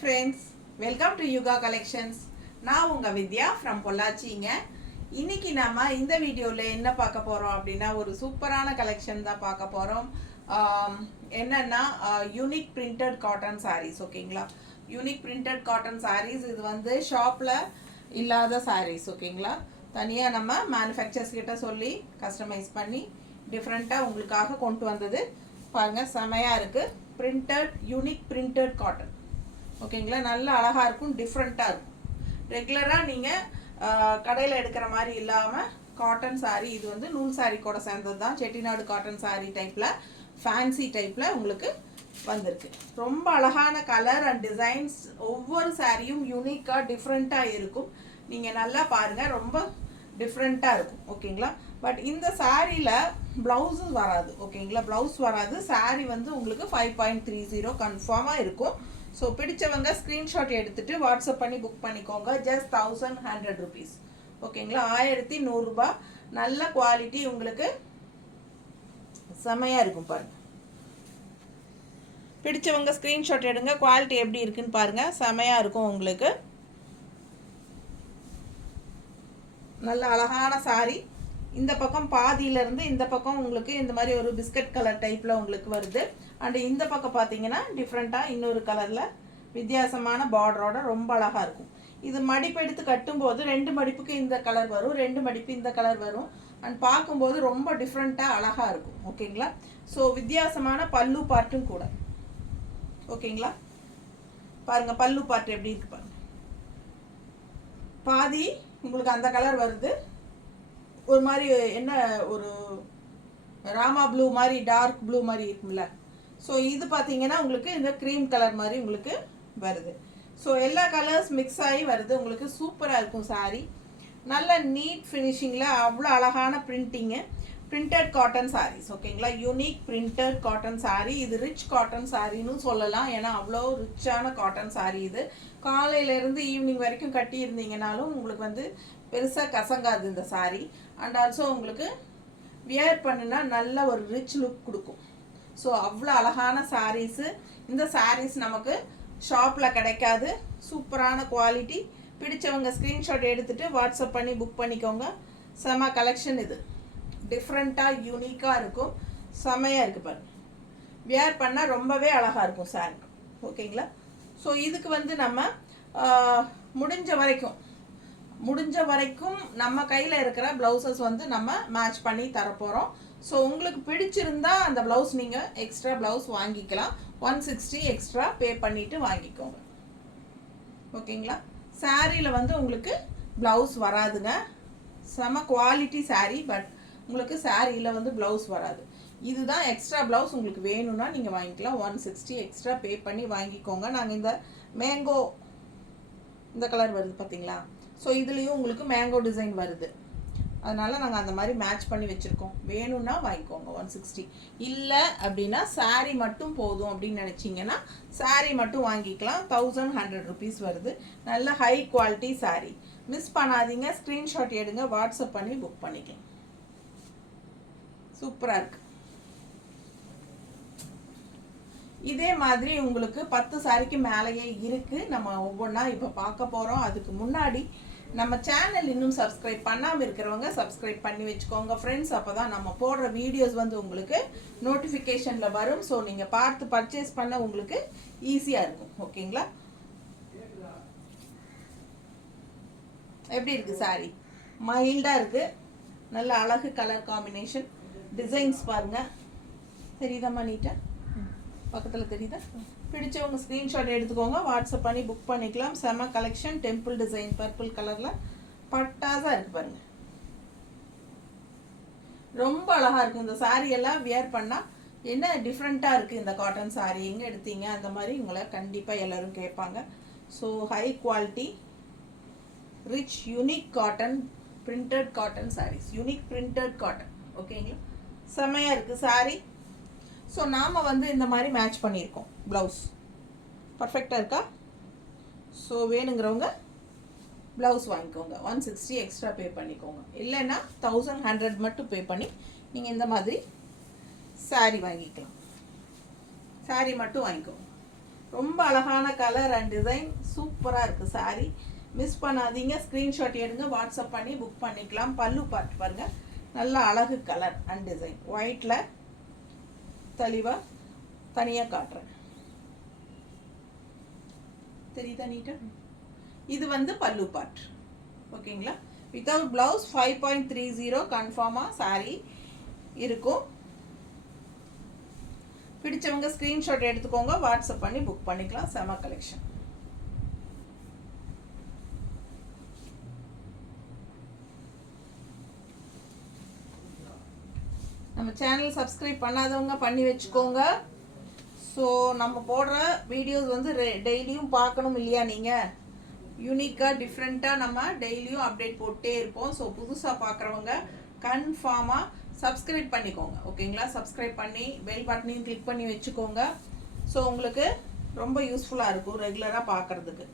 friends, welcome to Yuga Collections. நான் உங்க வித்யா from பொள்ளாச்சிங்க. இன்னைக்கு நாம இந்த வீடியோல என்ன பார்க்க போறோம் அப்படினா ஒரு சூப்பரான கலெக்ஷன் தான் பார்க்க போறோம். என்னன்னா யூனிக் பிரிண்டட் காட்டன் sarees ஓகேங்களா. யூனிக் பிரிண்டட் காட்டன் sarees இது வந்து ஷாப்ல இல்லாத sarees ஓகேங்களா. தனியா நம்ம manufacturers கிட்ட சொல்லி கஸ்டமைஸ் பண்ணி டிஃபரண்டா உங்களுக்காக கொண்டு வந்தது. பாருங்க செமையா இருக்கு. printed unique printed cotton ஓகேங்களா. நல்ல அழகா இருக்கும், டிஃப்ரெண்டா இருக்கும். ரெகுலரா நீங்க கடையில எடுக்கிற மாதிரி இல்லாம காட்டன் saree, இது வந்து நூல் saree கூட சேர்ந்தது தான். செட்டிநாடு காட்டன் saree டைப்ல ஃபேன்சி டைப்ல உங்களுக்கு வந்திருக்கு. ரொம்ப அழகான கலர் அண்ட் டிசைன்ஸ், ஒவ்வொரு சாரியும் யூனிக்கா டிஃப்ரெண்டா இருக்கும். நீங்க நல்லா பாருங்க, ரொம்ப டிஃப்ரெண்டா இருக்கும் ஓகேங்களா. பட் இந்த சாரியில பிளவுஸ் வராது ஓகேங்களா. பிளவுஸ் வராது. சாரி வந்து உங்களுக்கு 5.30 கன்ஃபார்மா இருக்கும். ஸோ பிடிச்சவங்க ஸ்க்ரீன்ஷாட் எடுத்துட்டு வாட்ஸ்அப் பண்ணி புக் பண்ணிக்கோங்க. ஜஸ்ட் 1100 rupees ஓகேங்களா. 1100 ரூபாய். நல்ல குவாலிட்டி, உங்களுக்கு செமையா இருக்கும் பாருங்க. பிடிச்சவங்க ஸ்க்ரீன்ஷாட் எடுங்க, குவாலிட்டி எப்படி இருக்குன்னு பாருங்க. செமையா இருக்கும் உங்களுக்கு. நல்ல அழகான சாரி. இந்த பக்கம் பாதியிலேருந்து இந்த பக்கம் உங்களுக்கு இந்த மாதிரி ஒரு பிஸ்கட் கலர் டைப்பில் உங்களுக்கு வருது. அண்ட் இந்த பக்கம் பார்த்தீங்கன்னா டிஃப்ரெண்ட்டாக இன்னொரு கலரில் வித்தியாசமான பார்டரோட ரொம்ப அழகாக இருக்கும். இது மடிப்பு எடுத்து கட்டும்போது 2 மடிப்புக்கு இந்த கலர் வரும், 2 மடிப்பு இந்த கலர் வரும். அண்ட் பார்க்கும்போது ரொம்ப டிஃப்ரெண்ட்டாக அழகாக இருக்கும் ஓகேங்களா. ஸோ வித்தியாசமான பல்லு பார்ட்டும் கூட ஓகேங்களா. பாருங்கள் பல்லு பார்ட் எப்படி இருக்கு பாருங்க. பாதி உங்களுக்கு அந்த கலர் வருது, ஒரு மாதிரி என்ன ஒரு ராமா ப்ளூ மாதிரி, டார்க் ப்ளூ மாதிரி இருக்கும்ல. ஸோ இது பார்த்தீங்கன்னா உங்களுக்கு இந்த க்ரீம் கலர் மாதிரி உங்களுக்கு வருது. ஸோ எல்லா கலர்ஸ் மிக்ஸ் ஆகி வருது. உங்களுக்கு சூப்பராக இருக்கும் சாரீ. நல்ல நீட் ஃபினிஷிங்கில் அவ்வளோ அழகான பிரிண்டிங்கு. பிரிண்டட் காட்டன் சாரீஸ் ஓகேங்களா. Unique printed cotton sari. இது ரிச் காட்டன் சாரின்னு சொல்லலாம், ஏன்னா அவ்வளோ ரிச்சான காட்டன் சாரீ இது. காலையிலேருந்து ஈவினிங் வரைக்கும் கட்டி இருந்தீங்கனாலும் உங்களுக்கு வந்து பெருசாக கசங்காது இந்த சாரீ. அண்ட் ஆல்சோ உங்களுக்கு வியர் பண்ணுனா நல்ல ஒரு ரிச் லுக் கொடுக்கும். ஸோ அவ்வளோ அழகான சாரீஸு. இந்த சாரீஸ் நமக்கு ஷாப்பில் கிடைக்காது. சூப்பரான குவாலிட்டி. பிடிச்சவங்க ஸ்க்ரீன்ஷாட் எடுத்துகிட்டு வாட்ஸ்அப் பண்ணி புக் பண்ணிக்கோங்க. செம கலெக்ஷன் இது. டிஃப்ரெண்ட்டாக யூனிக்காக இருக்கும். செமையாக இருக்குது பாருங்க. வியர் பண்ணால் ரொம்பவே அழகாக இருக்கும் சாரீ ஓகேங்களா. ஸோ இதுக்கு வந்து நம்ம முடிஞ்ச வரைக்கும் நம்ம கையில் இருக்கிற ப்ளவுசஸ் வந்து நம்ம மேட்ச் பண்ணி தரப்போகிறோம். ஸோ உங்களுக்கு பிடிச்சிருந்தா அந்த ப்ளவுஸ் நீங்கள் எக்ஸ்ட்ரா ப்ளவுஸ் வாங்கிக்கலாம். 160 எக்ஸ்ட்ரா பே பண்ணிவிட்டு வாங்கிக்கோங்க ஓகேங்களா. சாரியில் வந்து உங்களுக்கு ப்ளவுஸ் வராதுங்க. செம குவாலிட்டி சாரீ. பட் உங்களுக்கு சாரியில் வந்து ப்ளவுஸ் வராது. இதுதான் எக்ஸ்ட்ரா ப்ளவுஸ். உங்களுக்கு வேணும்னா நீங்கள் வாங்கிக்கலாம். 160 எக்ஸ்ட்ரா பே பண்ணி வாங்கிக்கோங்க. நாங்கள் இந்த மேங்கோ இந்த கலர் வருது பார்த்தீங்களா. ஸோ இதுலேயும் உங்களுக்கு மேங்கோ டிசைன் வருது. அதனால் நாங்கள் அந்த மாதிரி மேட்ச் பண்ணி வச்சுருக்கோம். வேணும்னா வாங்கிக்கோங்க 160. இல்லை அப்படின்னா சாரீ மட்டும் போதும் அப்படின்னு நினச்சிங்கன்னா சாரீ மட்டும் வாங்கிக்கலாம். 1100 rupees வருது. நல்ல ஹை குவாலிட்டி சாரீ. மிஸ் பண்ணாதீங்க. ஸ்க்ரீன்ஷாட் எடுங்க, வாட்ஸ்அப் பண்ணி புக் பண்ணிக்கலாம். சூப்பராக இருக்குது. இதே மாதிரி உங்களுக்கு 10 சாரிக்கு மேலேயே இருக்குது. நம்ம ஒவ்வொன்றா இப்போ பார்க்க போகிறோம். அதுக்கு முன்னாடி நம்ம சேனல் இன்னும் சப்ஸ்கிரைப் பண்ணாமல் இருக்கிறவங்க சப்ஸ்கிரைப் பண்ணி வச்சுக்கோங்க ஃப்ரெண்ட்ஸ். அப்போ தான் நம்ம போடுற வீடியோஸ் வந்து உங்களுக்கு நோட்டிஃபிகேஷனில் வரும். ஸோ நீங்கள் பார்த்து பர்ச்சேஸ் பண்ண உங்களுக்கு ஈஸியாக இருக்கும் ஓகேங்களா. எப்படி இருக்குது சாரி? மைல்டாக இருக்குது. நல்ல அழகு கலர் காம்பினேஷன். டிசைன்ஸ் பாருங்கள். தெரியுதாம்மா நீட்டாக? பக்கத்தில் தெரியுதா? பிடிச்சவங்க ஸ்க்ரீன்ஷாட் எடுத்துக்கோங்க, வாட்ஸ்அப் பண்ணி புக் பண்ணிக்கலாம். செம கலெக்ஷன். டெம்பிள் டிசைன் பர்பிள் கலரில் பட்டாஸாக இருக்குது பாருங்கள். ரொம்ப அழகாக இருக்கும். இந்த சாரியெல்லாம் வியர் பண்ணால் என்ன டிஃப்ரெண்ட்டாக இருக்குது இந்த காட்டன் சாரீ, எங்கே எடுத்தீங்க அந்த மாதிரி உங்களை கண்டிப்பாக எல்லோரும் கேட்பாங்க. So high quality rich unique cotton printed cotton saris. Unique printed cotton ஓகேங்களா. செமையாக இருக்குது சாரீ. ஸோ நாம் வந்து இந்த மாதிரி மேட்ச் பண்ணியிருக்கோம். ப்ளவுஸ் பர்ஃபெக்டாக இருக்கா? ஸோ வேணுங்கிறவங்க ப்ளவுஸ் வாங்கிக்கோங்க. 160 எக்ஸ்ட்ரா பே பண்ணிக்கோங்க. இல்லைன்னா 1100 மட்டும் பே பண்ணி நீங்கள் இந்த மாதிரி சாரீ வாங்கிக்கலாம். சாரீ மட்டும் வாங்கிக்கோங்க. ரொம்ப அழகான கலர் அண்ட் டிசைன், சூப்பராக இருக்குது saree. மிஸ் பண்ணாதீங்க, ஸ்க்ரீன்ஷாட் எடுங்க, வாட்ஸ்அப் பண்ணி புக் பண்ணிக்கலாம். பல்லு பார்த்து பாருங்கள், நல்ல அழகு கலர் அண்ட் டிசைன். ஒயிட்டில் தெளிவாக தனியாக காட்டுறேன், தெரியுதா நீட்டா? இது வந்து பல்லு பார்ட், ஓகேங்களா? வித்தவுட் ப்ளவுஸ் 5.30 கன்ஃபார்மாக saree இருக்கும். பிடிச்சவங்க ஸ்க்ரீன்ஷாட் எடுத்துக்கோங்க, வாட்ஸ்அப் பண்ணி புக் பண்ணிக்கலாம். செம கலெக்ஷன். நம்ம சேனல் சப்ஸ்கிரைப் பண்ணாதவங்க பண்ணி வச்சுக்கோங்க. ஸோ நம்ம போடுற வீடியோஸ் வந்து டெய்லியும் பார்க்கணும் இல்லையா? நீங்கள் யூனிக்காக டிஃப்ரெண்ட்டாக நம்ம டெய்லியும் அப்டேட் போட்டே இருப்போம். ஸோ புதுசாக பார்க்குறவங்க கன்ஃபார்மாக சப்ஸ்கிரைப் பண்ணிக்கோங்க, ஓகேங்களா? சப்ஸ்கிரைப் பண்ணி பெல் பட்டனையும் கிளிக் பண்ணி வச்சுக்கோங்க. ஸோ உங்களுக்கு ரொம்ப யூஸ்ஃபுல்லாக இருக்கும் ரெகுலராக பார்க்குறதுக்கு,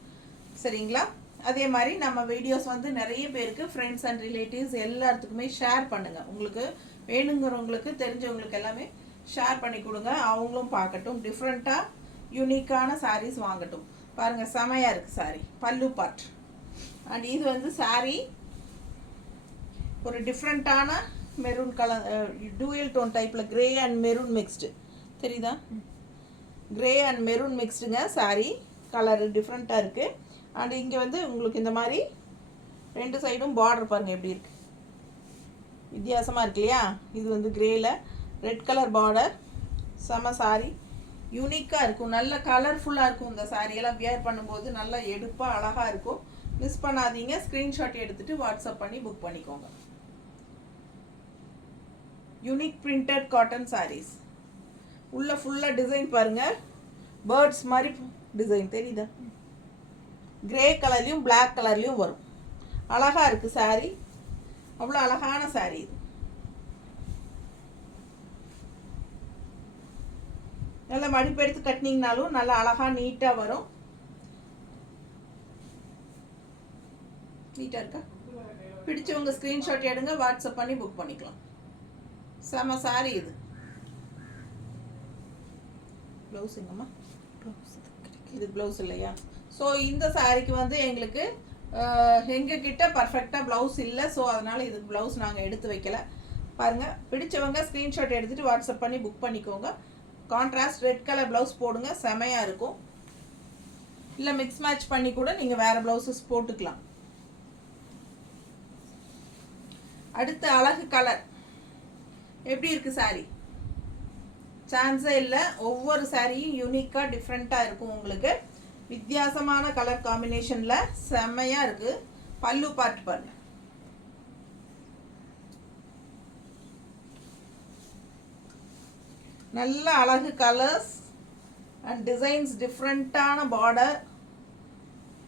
சரிங்களா? அதே மாதிரி நம்ம வீடியோஸ் வந்து நிறைய பேருக்கு, ஃப்ரெண்ட்ஸ் அண்ட் ரிலேட்டிவ்ஸ் எல்லாத்துக்குமே ஷேர் பண்ணுங்கள். உங்களுக்கு வேணுங்கிறவங்களுக்கு, தெரிஞ்சவங்களுக்கு எல்லாமே ஷேர் பண்ணி கொடுங்க, அவங்களும் பார்க்கட்டும், டிஃப்ரெண்ட்டாக யூனிக்கான சாரீஸ் வாங்கட்டும். பாருங்கள், செமையாக இருக்குது saree. பல்லு பார்ட் அண்ட் இது வந்து saree ஒரு டிஃப்ரெண்ட்டான மெரூன் கலர், டூயல் டோன் டைப்பில் கிரே அண்ட் மெரூன் மிக்ஸ்டு, தெரியுதா? கிரே அண்ட் மெரூன் மிக்ஸ்டுங்க. saree கலரு டிஃப்ரெண்ட்டாக இருக்குது. அண்ட் இங்கே வந்து உங்களுக்கு இந்த மாதிரி 2 சைடும் பார்டர் பாருங்கள் எப்படி இருக்குது, வித்தியாசமாக இருக்கு இல்லையா? இது வந்து கிரேயில் ரெட் கலர் பார்டர், செம saree, யூனிக்காக இருக்கும், நல்ல கலர்ஃபுல்லாக இருக்கும். இந்த சாரியெல்லாம் வியர் பண்ணும்போது நல்லா எடுப்பாக அழகாக இருக்கும். மிஸ் பண்ணாதீங்க, ஸ்க்ரீன்ஷாட் எடுத்துகிட்டு வாட்ஸ்அப் பண்ணி புக் பண்ணிக்கோங்க. Unique printed cotton saris. உள்ள ஃபுல்லாக டிசைன் பாருங்கள், பேர்ட்ஸ் மாதிரி டிசைன் தெரியுதா? கிரே கலர்லேயும் பிளாக் கலர்லேயும் வரும். அழகாக இருக்குது saree, அவ்வளோ அழகான saree இது. நல்லா மடிப்பு எடுத்து கட்டினீங்கனாலும் நல்லா அழகாக நீட்டாக வரும். நீட்டாக இருக்கா? பிடிச்சவங்க ஸ்க்ரீன்ஷாட் எடுங்க, வாட்ஸ்அப் பண்ணி புக் பண்ணிக்கலாம். செம saree இது. ப்ளவுஸ் எங்கம்மா? இது ப்ளவுஸ் இல்லையா? ஸோ இந்த சாரீக்கு வந்து எங்களுக்கு எங்ககிட்ட பர்ஃபெக்டாக ப்ளவுஸ் இல்லை. ஸோ அதனால் இதுக்கு ப்ளவுஸ் நாங்கள் எடுத்து வைக்கல. பாருங்கள், பிடிச்சவங்க ஸ்க்ரீன்ஷாட் எடுத்துகிட்டு வாட்ஸ்அப் பண்ணி புக் பண்ணிக்கோங்க. கான்ட்ராஸ்ட் ரெட் கலர் ப்ளவுஸ் போடுங்க, செமையாக இருக்கும். இல்லை மிக்ஸ் மேட்ச் பண்ணி கூட நீங்கள் வேறு ப்ளவுஸஸ் போட்டுக்கலாம். அடுத்த அழகு கலர் எப்படி இருக்குது saree? சான்ஸே இல்லை. ஒவ்வொரு சாரியும் யூனிக்காக டிஃப்ரெண்ட்டாக இருக்கும். உங்களுக்கு வித்தியாசமான கலர் காம்பினேஷனில் செம்மையாக இருக்குது. பல்லு பார்ட் பாருங்க, நல்ல அழகு கலர்ஸ் அண்ட் டிசைன்ஸ், டிஃப்ரெண்ட்டான பார்டர்,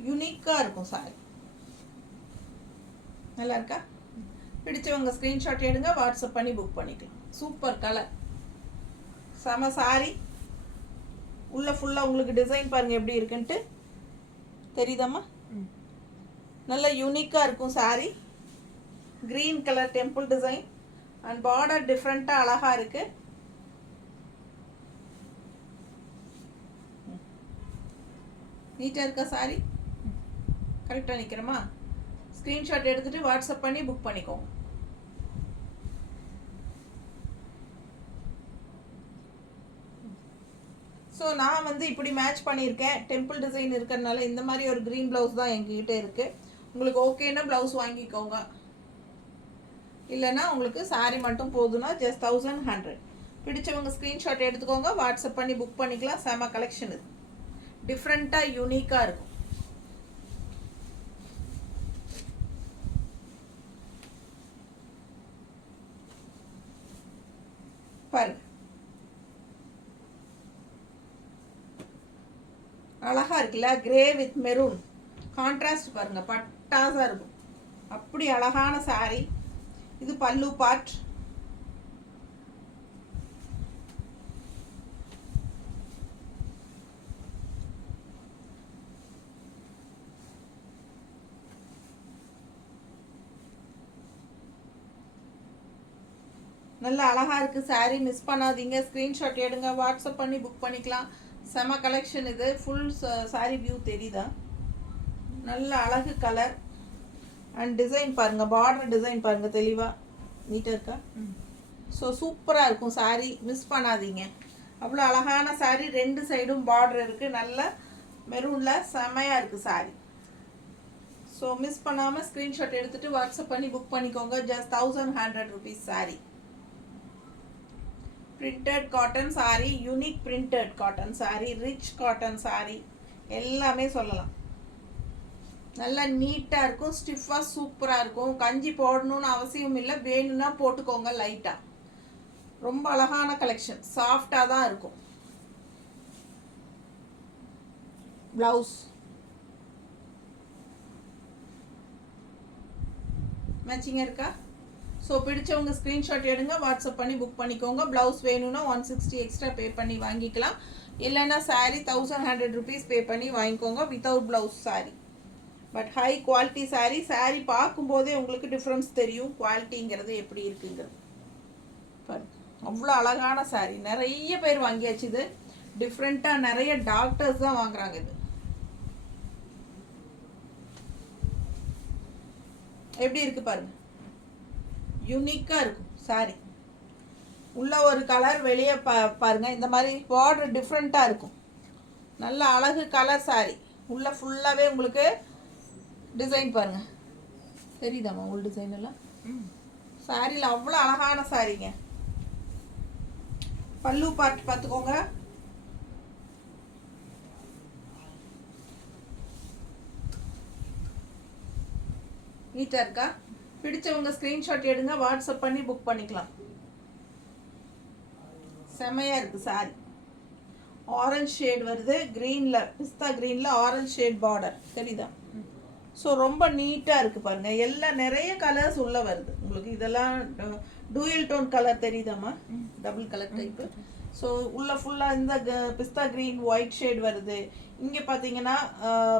யூனிக்காக இருக்கும் சாரி. நல்லா இருக்கா? பிடிச்சவங்க ஸ்க்ரீன்ஷாட் எடுங்க, வாட்ஸ்அப் பண்ணி புக் பண்ணிக்கலாம். சூப்பர் கலர், செம சாரி. உள்ள ஃபுல்லாக உங்களுக்கு டிசைன் பாருங்கள் எப்படி இருக்குன்ட்டு, தெரியுதாம்மா? நல்ல யூனிக்காக இருக்கும் sorry. Green colour temple design and border டிஃப்ரெண்ட்டாக அழகாக இருக்குது. நீட்டாக இருக்கா சாரி? கரெக்டாக நிற்கிறோமா? ஸ்க்ரீன்ஷாட் எடுத்துகிட்டு வாட்ஸ்அப் பண்ணி புக் பண்ணிக்கோங்க. ஸோ நான் வந்து இப்படி மேட்ச் பண்ணியிருக்கேன். டெம்பிள் டிசைன் இருக்கிறதுனால இந்த மாதிரி ஒரு க்ரீன் ப்ளவுஸ் தான் எங்ககிட்ட இருக்குது. உங்களுக்கு ஓகேன்னா ப்ளவுஸ் வாங்கிக்கோங்க, இல்லைன்னா உங்களுக்கு சாரீ மட்டும் போதுன்னா ஜஸ்ட் 1100. பிடிச்சவங்க ஸ்க்ரீன்ஷாட் எடுத்துக்கோங்க, வாட்ஸ்அப் பண்ணி புக் பண்ணிக்கலாம். செம கலெக்ஷன் இது, டிஃப்ரெண்ட்டாக யூனிக்காக இருக்கும். பாருங்க, அழகா இருக்குல்ல? கிரே வித் மெரூன் கான்ட்ராஸ்ட் பாருங்க, பட்டாசா இருக்கும். அப்படி அழகான சாரி. இது பல்லு பார்ட். நல்ல அழகா இருக்கு சாரி. மிஸ் பண்ணாதீங்க, ஸ்கிரீன்ஷாட் எடுங்க, வாட்ஸ்அப் பண்ணி புக் பண்ணிக்கலாம். செம கலெக்ஷன் இது. ஃபுல் சாரி வியூ தெரியுதா? நல்ல அழகு கலர் அண்ட் டிசைன் பாருங்கள், பார்டர் டிசைன் பாருங்கள், தெளிவாக நீட்டாக இருக்கா? ஸோ சூப்பராக இருக்கும் சாரி, மிஸ் பண்ணாதீங்க. அவ்வளோ அழகான சாரி, 2 சைடும் பார்டர் இருக்குது, நல்ல மெரூனில் செமையாக இருக்குது சாரி. ஸோ மிஸ் பண்ணாமல் ஸ்க்ரீன்ஷாட் எடுத்துகிட்டு வாட்ஸ்அப் பண்ணி புக் பண்ணிக்கோங்க. Just 1100 rupees sorry. Printed cotton sorry, unique printed cotton sorry, rich cotton sorry, எல்லாமே சொல்லலாம். நல்லா நீட்டாக இருக்கும், ஸ்டிஃபாக சூப்பராக இருக்கும். கஞ்சி போடணும்னு அவசியம் இல்லை, வேணும்னா போட்டுக்கோங்க லைட்டாக. ரொம்ப அழகான கலெக்ஷன், சாஃப்டாக தான் இருக்கும். ப்ளவுஸ் மேட்சிங்காக இருக்கா? ஸோ பிடிச்சவங்க ஸ்க்ரீன்ஷாட் எடுங்க, வாட்ஸ்அப் பண்ணி புக் பண்ணிக்கோங்க. ப்ளவுஸ் வேணும்னா 160 எக்ஸ்ட்ரா பே பண்ணி வாங்கிக்கலாம். இல்லைன்னா சாரீ 1100 rupees பே பண்ணி வாங்கிக்கோங்க without blouse sari. But high quality sari. Sari பார்க்கும்போதே உங்களுக்கு டிஃப்ரென்ஸ் தெரியும், குவாலிட்டிங்கிறது எப்படி இருக்குங்கிறது. அவ்வளோ அழகான சாரீ, நிறைய பேர் வாங்கியாச்சு. இது டிஃப்ரெண்ட்டாக நிறைய டாக்டர்ஸ் தான் வாங்குறாங்க. இது எப்படி இருக்கு பாருங்க, யூனிக்காக இருக்கும் சாரீ. உள்ள ஒரு கலர், வெளியே பாருங்க இந்த மாதிரி பார்டர் டிஃப்ரெண்ட்டாக இருக்கும். நல்ல அழகு கலர் சாரீ. உள்ள ஃபுல்லாகவே உங்களுக்கு டிசைன் பாருங்க, தெரியுதாம்மா உள் டிசைன் எல்லாம்? சாரியில் அவ்வளோ அழகான சாரீங்க. பல்லு பார்ட் பார்த்துக்கோங்க. நீட்டாக இருக்கா? பிடிச்சவங்க ஸ்க்ரீன்ஷாட் எடுங்க, வாட்ஸ்அப் பண்ணி புக் பண்ணிக்கலாம். செமையாக இருக்குது சாரி. ஆரஞ்ச் ஷேட் வருது, க்ரீனில், பிஸ்தா க்ரீனில் ஆரஞ்ச் ஷேட் பார்டர் தெரியுதா? ஸோ ரொம்ப நீட்டாக இருக்குது பாருங்கள். எல்லாம் நிறைய கலர்ஸ் உள்ளே வருது உங்களுக்கு. இதெல்லாம் டூயல் டோன் கலர் தெரியுதாம்மா? Double colour type. ஸோ உள்ளே ஃபுல்லாக இந்த பிஸ்தா க்ரீன் ஒயிட் ஷேட் வருது. இங்கே பார்த்தீங்கன்னா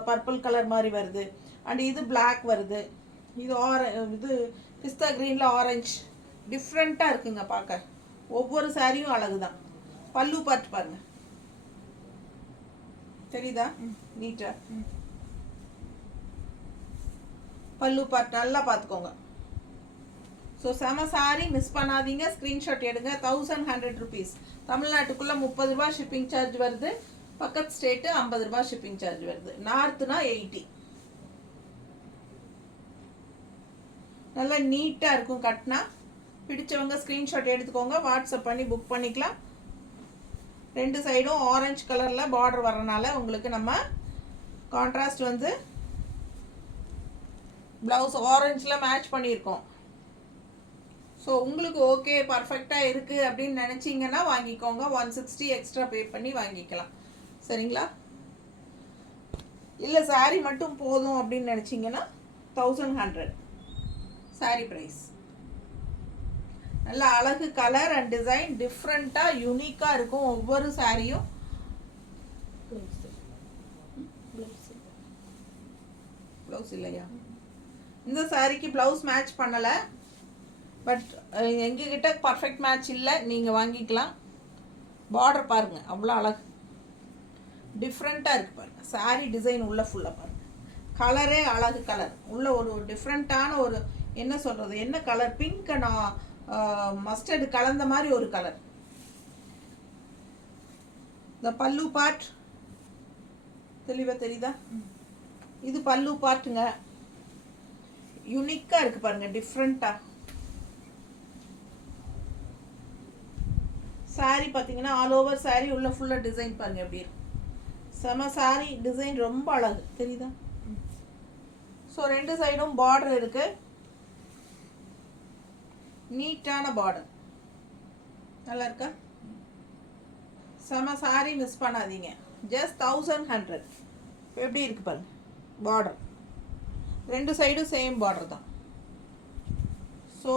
பர்பிள் கலர் மாதிரி வருது. அண்ட் இது பிளாக் வருது. இது இது பிஸ்தா க்ரீனில் ஆரஞ்சு. டிஃப்ரெண்ட்டாக இருக்குங்க பார்க்க. ஒவ்வொரு சாரியும் அழகு தான். பல்லு பார்த்து பாருங்க, தெரியுதா? நீட்டாக பல்லு பார்ட் நல்லா பார்த்துக்கோங்க. ஸோ செம சாரி, மிஸ் பண்ணாதீங்க. ஸ்க்ரீன்ஷாட் எடுங்க. 1100 rupees. தமிழ்நாட்டுக்குள்ளே 30 ரூபா ஷிப்பிங் சார்ஜ் வருது. பக்கத்து ஸ்டேட்டு 50 ரூபா ஷிப்பிங் சார்ஜ் வருது. நார்த்துனா 80. நல்லா நீட்டாக இருக்கும் கட்டினா. பிடிச்சவங்க ஸ்க்ரீன்ஷாட் எடுத்துக்கோங்க, வாட்ஸ்அப் பண்ணி புக் பண்ணிக்கலாம். 2 சைடும் ஆரஞ்சு கலரில் பார்டர் வரனால உங்களுக்கு நம்ம கான்ட்ராஸ்ட் வந்து ப்ளவுஸ் ஆரஞ்சில் மேட்ச் பண்ணியிருக்கோம். ஸோ உங்களுக்கு ஓகே பர்ஃபெக்டாக இருக்குது அப்படின்னு நினச்சிங்கன்னா வாங்கிக்கோங்க. 160 எக்ஸ்ட்ரா பே பண்ணி வாங்கிக்கலாம். சரிங்களா? இல்லை சாரீ மட்டும் போதும் அப்படின்னு நினச்சிங்கன்னா 1100 சாரீ ப்ரைஸ். நல்ல அழகு கலர் அண்ட் டிசைன், டிஃப்ரெண்ட்டாக யூனிக்காக இருக்கும் ஒவ்வொரு சாரியும். ப்ளவுஸ் இல்லையா? இந்த சாரிக்கு ப்ளவுஸ் மேட்ச் பண்ணலை. பட் எங்ககிட்ட பர்ஃபெக்ட் மேட்ச் இல்லை, நீங்கள் வாங்கிக்கலாம். பார்டர் பாருங்கள், அவ்வளோ அழகு டிஃப்ரெண்ட்டாக இருக்குது பாருங்கள். சாரி டிசைன் உள்ள ஃபுல்லாக பாருங்கள். கலரே அழகு கலர். உள்ள ஒரு டிஃப்ரெண்ட்டான ஒரு என்ன சொல்கிறது, என்ன கலர், பிங்க் மஸ்டர்டு கலந்த மாதிரி ஒரு கலர். இந்த பல்லு பார்ட் தெளிவாக தெரியுதா? இது பல்லு பார்ட்டுங்க. யூனிக்காக இருக்குது பாருங்கள், டிஃப்ரெண்ட்டாக. சாரி பார்த்தீங்கன்னா ஆல் ஓவர் சாரி உள்ள ஃபுல்லாக டிசைன் பாருங்கள் எப்படி இருக்கும். செம சாரி டிசைன் ரொம்ப அழகு, தெரியுதா? ஸோ 2 சைடும் பார்டர் இருக்குது. நீட்டான பார்டர், நல்லா இருக்கா? செம சாரி, மிஸ் பண்ணாதீங்க. ஜஸ்ட் 1100. எப்படி இருக்கு பாருங்க பார்டர். 2 சைடும் சேம் பார்டர் தான். ஸோ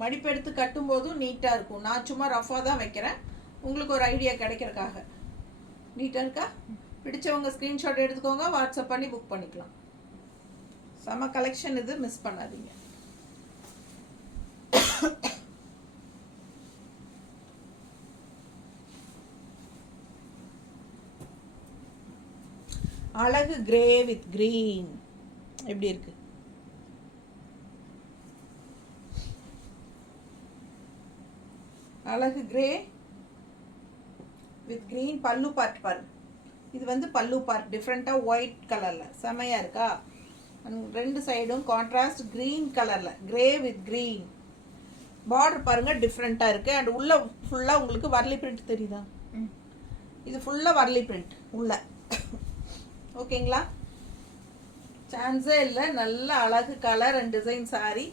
மடிப்பெடுத்து கட்டும்போதும் நீட்டாக இருக்கும். நான் சும்மா ரஃபாக தான் வைக்கிறேன், உங்களுக்கு ஒரு ஐடியா கிடைக்கிறதுக்காக. நீட்டாக இருக்கா? பிடிச்சவங்க ஸ்க்ரீன்ஷாட் எடுத்துக்கோங்க, வாட்ஸ்அப் பண்ணி புக் பண்ணிக்கலாம். செம கலெக்ஷன் இது, மிஸ் பண்ணாதீங்க. அழகு கிரே வித் கிரீன் எப்படி இருக்கு? அழகு கிரே வித் கிரீன். பல்லு பார்ட் பாரு, இது வந்து பல்லு பார்ட் டிஃப்ரெண்ட்டாக ஒயிட் கலரில் செமையாக இருக்கா? ரெண்டு சைடும் கான்ட்ராஸ்ட் க்ரீன் கலரில், கிரே வித் க்ரீன். பார்டர் பாருங்கள் டிஃப்ரெண்ட்டாக இருக்குது. அண்ட் உள்ளே ஃபுல்லாக உங்களுக்கு வரலி பிரிண்ட் தெரியுதா? இது ஃபுல்லாக வரலி பிரிண்ட் உள்ள. ஓகேங்களா? சான்ஸே இல்லை. நல்ல அழகு கலர் அண்ட் டிசைன் சாரி.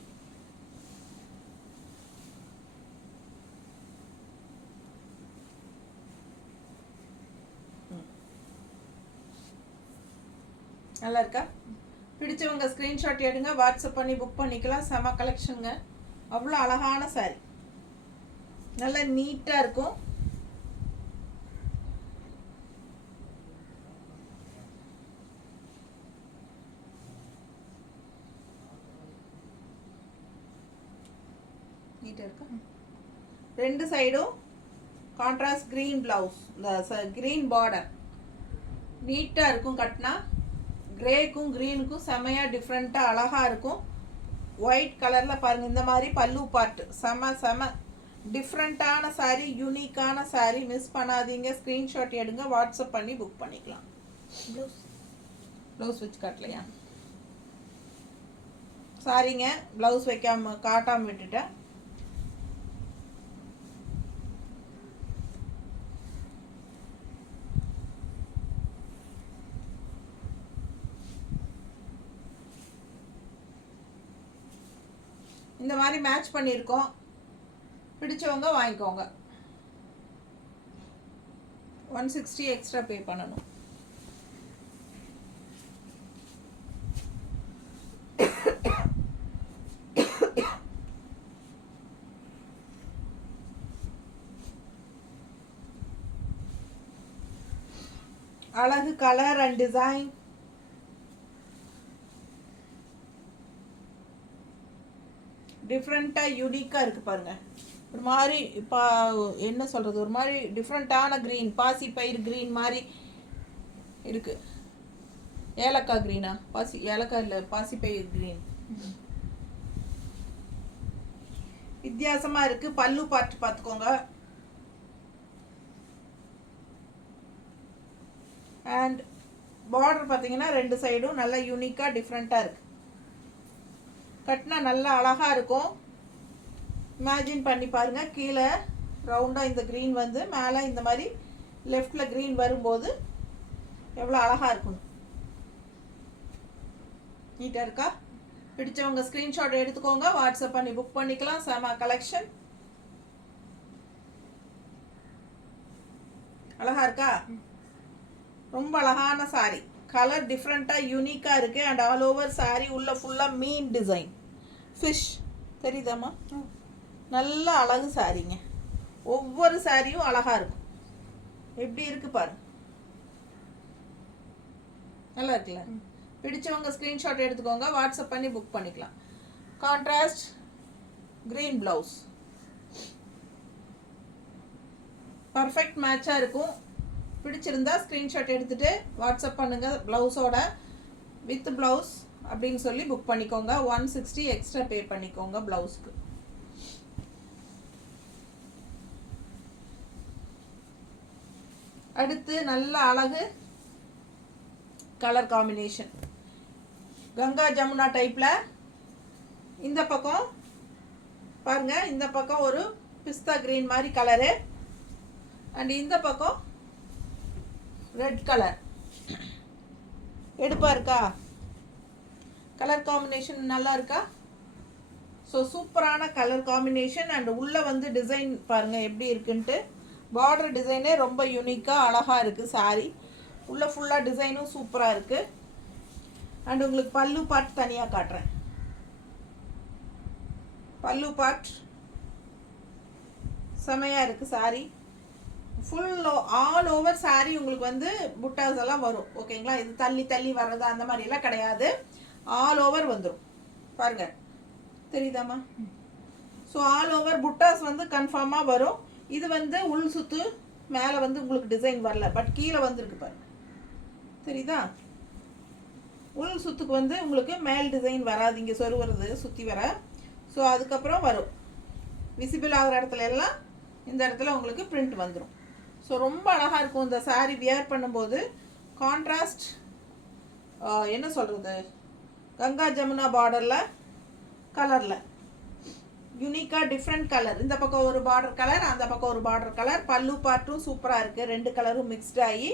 நல்லா இருக்கா? பிடிச்சவங்க ஸ்க்ரீன்ஷாட் எடுங்க, வாட்ஸ்அப் பண்ணி புக் பண்ணிக்கலாம். செம கலெக்ஷனுங்க. அவ்வளோ அழகான சாரி, நல்லா நீட்டாக இருக்கும். நீட்டாக இருக்கா? ரெண்டு சைடும் கான்ட்ராஸ்ட் க்ரீன் ப்ளவுஸ், இந்த க்ரீன் பார்டர் நீட்டாக இருக்கும். கட்டினா கிரேக்கும் க்ரீனுக்கும் செமையாக டிஃப்ரெண்ட்டாக அழகாக இருக்கும். ஒயிட் கலரில் பாருங்கள், இந்த மாதிரி பல்லு பார்ட்டு செம டிஃப்ரெண்ட்டான சாரீ, யூனிக்கான சாரீ. மிஸ் பண்ணாதீங்க. ஸ்க்ரீன்ஷாட் எடுங்க, வாட்ஸ்அப் பண்ணி புக் பண்ணிக்கலாம். ப்ளவுஸ் வச்சு காட்டலையா? சாரிங்க, ப்ளவுஸ் காட்டாமல் விட்டுட்டேன். இந்த மாதிரி மேட்ச் பண்ணியிருக்கோம். பிடிச்சவங்க வாங்கிக்கோங்க. 160 எக்ஸ்ட்ரா பே பண்ணணும். அழகு கலர் அண்ட் டிசைன். டிஃப்ரெண்ட்டாக யூனிக்காக இருக்குது பாருங்கள். ஒரு மாதிரி இப்போ என்ன சொல்கிறது, ஒரு மாதிரி டிஃப்ரெண்ட்டான க்ரீன், பாசி பயிர் க்ரீன் மாதிரி இருக்குது. ஏலக்காய் க்ரீனா? ஏலக்காய் இல்லை, பாசி பயிர் க்ரீன். வித்தியாசமாக இருக்குது. பல்லு பார்த்து பார்த்துக்கோங்க. அண்ட் பார்டர் பார்த்தீங்கன்னா ரெண்டு சைடும் நல்லா யூனிக்காக டிஃப்ரெண்ட்டாக இருக்குது. கட்டினா நல்லா அழகாக இருக்கும். இமேஜின் பண்ணி பாருங்கள். கீழே ரவுண்டாக இந்த க்ரீன் வந்து மேலே இந்த மாதிரி லெஃப்டில் க்ரீன் வரும்போது எவ்வளோ அழகாக இருக்கும். நீட்டாக இருக்கா? பிடிச்சவங்க ஸ்க்ரீன்ஷாட் எடுத்துக்கோங்க, வாட்ஸ்அப் பண்ணி புக் பண்ணிக்கலாம். செம கலெக்ஷன். அழகாக இருக்கா? ரொம்ப அழகான சாரி. கலர் டிஃப்ரெண்ட்டாக யூனிக்காக இருக்குது. அண்ட் ஆல் ஓவர் சாரீ உள்ள ஃபுல்லாக மீன் டிசைன், ஃபிஷ் தெரியுதாம்மா? நல்ல அழகு சாரீங்க. ஒவ்வொரு சாரியும் அழகாக இருக்கும். எப்படி இருக்கு பாரு, நல்லா இருக்குல்ல? பிடிச்சவங்க ஸ்க்ரீன்ஷாட் எடுத்துக்கோங்க, வாட்ஸ்அப் பண்ணி புக் பண்ணிக்கலாம். கான்ட்ராஸ்ட் க்ரீன் ப்ளவுஸ் பர்ஃபெக்ட் மேட்சாக இருக்கும். பிடிச்சிருந்தா ஸ்க்ரீன்ஷாட் எடுத்துகிட்டு வாட்ஸ்அப் பண்ணுங்கள். ப்ளவுஸோட வித் ப்ளவுஸ் அப்படின்னு சொல்லி புக் பண்ணிக்கோங்க. 160 எக்ஸ்ட்ரா பே பண்ணிக்கோங்க ப்ளவுஸ்க்கு. அடுத்து நல்ல அழகு கலர் காம்பினேஷன், கங்கா ஜமுனா டைப்பில். இந்த பக்கம் பாருங்கள், இந்த பக்கம் ஒரு பிஸ்தா க்ரீன் மாதிரி கலரு, அண்ட் இந்த பக்கம் ரெட் கலர். எடுப்பாக இருக்கா? கலர் காம்பினேஷன் நல்லா இருக்கா? ஸோ சூப்பரான கலர் காம்பினேஷன். அண்ட் உள்ளே வந்து டிசைன் பாருங்கள் எப்படி இருக்குன்ட்டு. பார்டர் டிசைனே ரொம்ப யூனிக்காக அழகாக இருக்குது சாரீ. உள்ளே ஃபுல்லாக டிசைனும் சூப்பராக இருக்குது. அண்ட் உங்களுக்கு பல்லு பார்ட் தனியாக காட்டுறேன். பல்லு பார்ட் செமையாக இருக்குது sari. Full all over sari உங்களுக்கு வந்து புட்டாஸ் எல்லாம் வரும். ஓகேங்களா? இது தள்ளி தள்ளி வர்றது அந்த மாதிரிலாம் கிடையாது. ஆல் ஓவர் வந்துடும். பாருங்கள், தெரியுதாம்மா? ஸோ ஆல் ஓவர் புட்டாஸ் வந்து கன்ஃபார்மாக வரும். இது வந்து உள் சுற்று மேலே வந்து உங்களுக்கு டிசைன் வரல, பட் கீழே வந்துருக்கு பாருங்க. தெரியுதா? உள் சுத்துக்கு வந்து உங்களுக்கு மேல் டிசைன் வராது, இங்கே சொருவுறது சுற்றி வர. ஸோ அதுக்கப்புறம் வரும் விசிபிள் ஆகிற இடத்துல எல்லாம் இந்த இடத்துல உங்களுக்கு பிரிண்ட் வந்துடும். ஸோ ரொம்ப அழகாக இருக்கும் இந்த சாரீ வியர் பண்ணும்போது. கான்ட்ராஸ்ட் என்ன சொல்கிறது, கங்கா ஜமுனா பார்டரில் கலரில் யூனிக்காக டிஃப்ரெண்ட் கலர். இந்த பக்கம் ஒரு பார்டர் கலர், அந்த பக்கம் ஒரு பார்டர் கலர். பல்லு பார்ட்டும் சூப்பராக இருக்குது, ரெண்டு கலரும் மிக்ஸ்ட் ஆகி.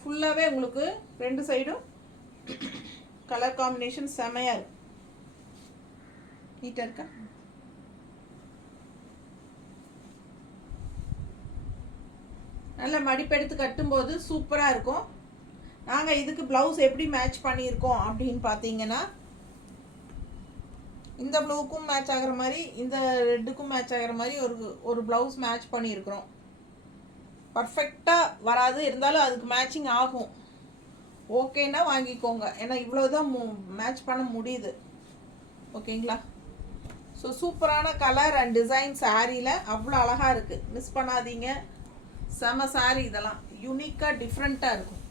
ஃபுல்லாகவே உங்களுக்கு ரெண்டு சைடும் கலர் காம்பினேஷன் செமையாக இருக்கு. நீட்டாக இருக்கா? நல்ல மடிப்பெடுத்து கட்டும்போது சூப்பராக இருக்கும். நாங்கள் இதுக்கு ப்ளவுஸ் எப்படி மேட்ச் பண்ணியிருக்கோம் அப்படின்னு பார்த்தீங்கன்னா, இந்த ப்ளூவுக்கும் மேட்ச் ஆகிற மாதிரி, இந்த ரெட்டுக்கும் மேட்ச் ஆகிற மாதிரி ஒரு ப்ளவுஸ் மேட்ச் பண்ணியிருக்கிறோம். பர்ஃபெக்டாக வராது, இருந்தாலும் அதுக்கு மேட்சிங் ஆகும். ஓகேன்னா வாங்கிக்கோங்க, ஏன்னா இவ்வளோதான் மேட்ச் பண்ண முடியுது. ஓகேங்களா? ஸோ சூப்பரான கலர் அண்ட் டிசைன் சாரியில் அவ்வளோ அழகாக இருக்குது, மிஸ் பண்ணாதீங்க. செம சாரி, இதெல்லாம் யூனிக்காக டிஃப்ரெண்ட்டாக இருக்கும்.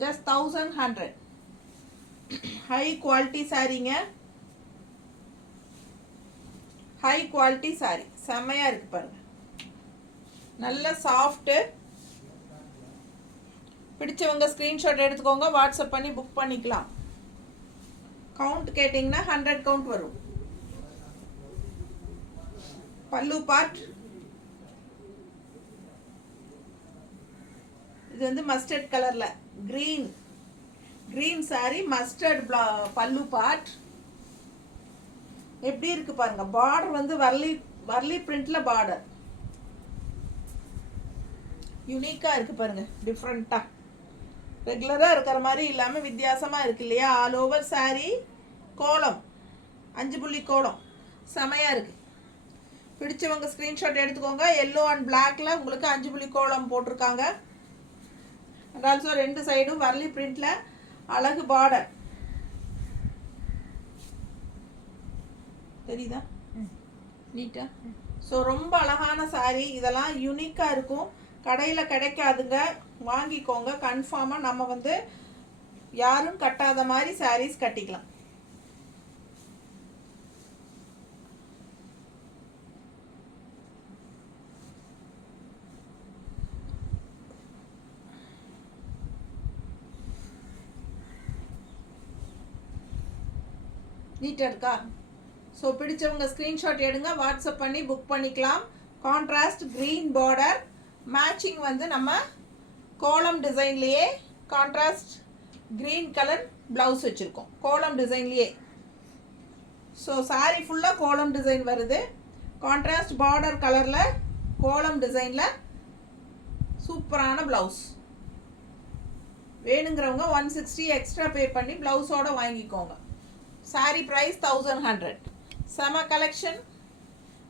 ஜஸ்ட் 1100. ஹை குவாலிட்டி சாரீங்க, ஹை குவாலிட்டி சாரி, செம்மையாக இருக்குது பாருங்கள். நல்ல சாஃப்ட்டு. பிடிச்சவங்க ஸ்க்ரீன்ஷாட் எடுத்துக்கோங்க, வாட்ஸ்அப் பண்ணி புக் பண்ணிக்கலாம். கவுண்ட் கேட்டிங்கன்னா 100 கவுண்ட் வரும். பல்லு பார்ட் இது வந்து மஸ்டர்ட் கலரில் க்ரீன் சாரி, மஸ்டர்ட் பல்லு பார்ட். எப்படி இருக்கு பாருங்க. பார்டர் வந்து வர்லி பிரிண்ட்ல பார்டர் யூனிக்கா இருக்கு பாருங்க, டிஃப்ரெண்டா. ரெகுலரா இருக்கிற மாதிரி இல்லாம வித்தியாசமா இருக்கு இல்லையா? ஆல் ஓவர் சாரி கோலம், 5 புள்ளி கோலம், செமையா இருக்கு. பிடிச்சவங்க ஸ்கிரீன்ஷாட் எடுத்துக்கோங்க. எல்லோ அண்ட் பிளாக்ல உங்களுக்கு 5 புள்ளி கோலம் போட்டிருக்காங்க. அண்ட் ஆல்சோ ரெண்டு சைடும் வர்லி பிரிண்ட்ல அழகு பார்டர் தெரியுதா? நீட்டா. ஸோ ரொம்ப அழகான சாரீ, இதெல்லாம் யூனிக்காக இருக்கும், கடையில் கிடைக்காதுங்க, வாங்கிக்கோங்க. கன்ஃபார்மாக நம்ம வந்து யாரும் கட்டாத மாதிரி சாரீஸ் கட்டிக்கலாம். நீட்டாக இருக்கா? ஸோ பிடிச்சவங்க ஸ்க்ரீன்ஷாட் எடுங்க, வாட்ஸ்அப் பண்ணி புக் பண்ணிக்கலாம். கான்ட்ராஸ்ட் க்ரீன் பார்டர், மேட்சிங் வந்து நம்ம கோலம் டிசைன்லேயே கான்ட்ராஸ்ட் க்ரீன் கலர் ப்ளவுஸ் வச்சுருக்கோம், கோலம் டிசைன்லேயே. ஸோ சாரீ ஃபுல்லாக கோலம் டிசைன் வருது. கான்ட்ராஸ்ட் பார்டர் கலரில் கோலம் டிசைனில் சூப்பரான ப்ளவுஸ். வேணுங்கிறவங்க 160 எக்ஸ்ட்ரா பே பண்ணி ப்ளவுஸோடு வாங்கிக்கோங்க. சாரீ ப்ரைஸ் 1100. செம கலெக்ஷன்,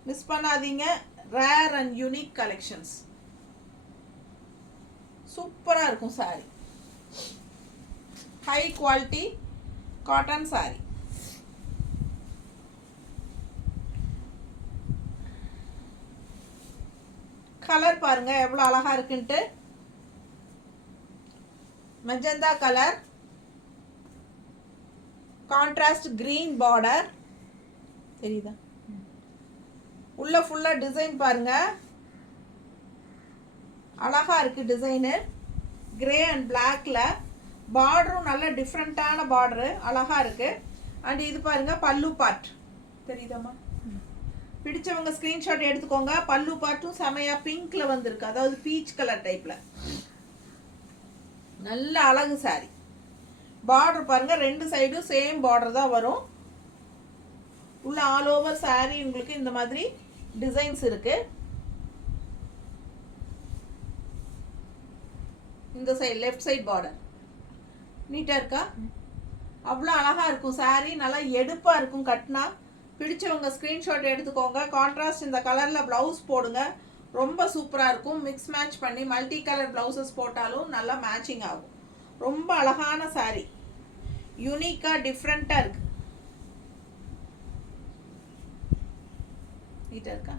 மிஸ் பண்ணாதீங்க. ரேர் அண்ட் யூனிக் கலெக்ஷன்ஸ், சூப்பராக இருக்கும் sari. High quality cotton sari. Colour பாருங்க எவ்வளோ அழகா இருக்குன்ட்டு. Magenta colour, contrast green border தெரியுதா? உள்ள ஃபுல்லா டிசைன் பாருங்க, அழகா இருக்கு டிசைனு. கிரே அண்ட் பிளாக்ல பார்டரும் நல்ல டிஃப்ரெண்டான பார்டரு, அழகா இருக்கு. அண்ட் இது பாருங்க பல்லு பார்ட் தெரியுதாம்மா? பிடிச்சவங்க ஸ்கிரீன்ஷாட் எடுத்துக்கோங்க. பல்லு பார்ட்டும் செமையா பிங்க்ல வந்திருக்கு, அதாவது பீச் கலர் டைப்ல. நல்ல அழகு சாரி. பார்டர் பாருங்க, ரெண்டு சைடும் சேம் பார்டர் தான் வரும். உள்ள ஆல் ஓவர் சாரி உங்களுக்கு இந்த மாதிரி டிசைன்ஸ் இருக்கு. இந்த சைடு லெஃப்ட் சைடு பார்டர் நீட்டா இருக்கா? அவ்வளோ அழகா இருக்கும் சாரி, நல்லா எடுப்பா இருக்கும் கட்டினா. பிடிச்சவங்க ஸ்கிரீன்ஷாட் எடுத்துக்கோங்க. கான்ட்ராஸ்ட் இந்த கலர்ல பிளவுஸ் போடுங்க, ரொம்ப சூப்பரா இருக்கும். மிக்ஸ் மேட்ச் பண்ணி மல்டி கலர் பிளவுசஸ் போட்டாலும் நல்லா மேட்சிங் ஆகும். ரொம்ப அழகான சாரி, யூனிக்கா டிஃப்ரெண்டா இருக்கு. நீட்டாக இருக்கா?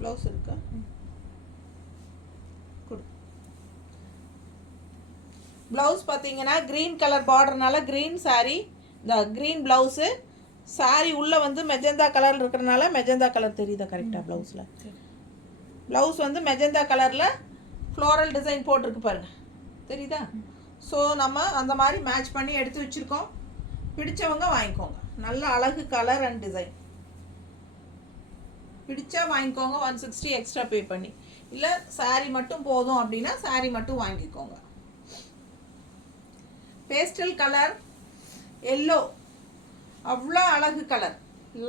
ப்ளவுஸ் இருக்கா? கொடு. ப்ளவுஸ் பார்த்தீங்கன்னா க்ரீன் கலர் பார்டர்னால க்ரீன் சாரீ, இந்த க்ரீன் ப்ளவுஸு. சாரீ உள்ளே வந்து மெஜந்தா கலர் இருக்கிறனால மெஜந்தா கலர் தெரியுதா கரெக்டாக ப்ளவுஸில்? ப்ளவுஸ் வந்து மெஜந்தா கலரில் ஃப்ளோரல் டிசைன் போட்டிருக்கு பாருங்கள், தெரியுதா? ஸோ நம்ம அந்த மாதிரி மேட்ச் பண்ணி எடுத்து வச்சுருக்கோம். பிடிச்சவங்க வாங்கிக்கோங்க. நல்ல அழகு கலர் அண்ட் டிசைன். பிடிச்சா வாங்கிக்கோங்க 160 எக்ஸ்ட்ரா பே பண்ணி. இல்லை சாரீ மட்டும் போதும் அப்படின்னா சாரீ மட்டும் வாங்கிக்கோங்க. பேஸ்டல் கலர் எல்லோ, அவ்வளோ அழகு கலர்,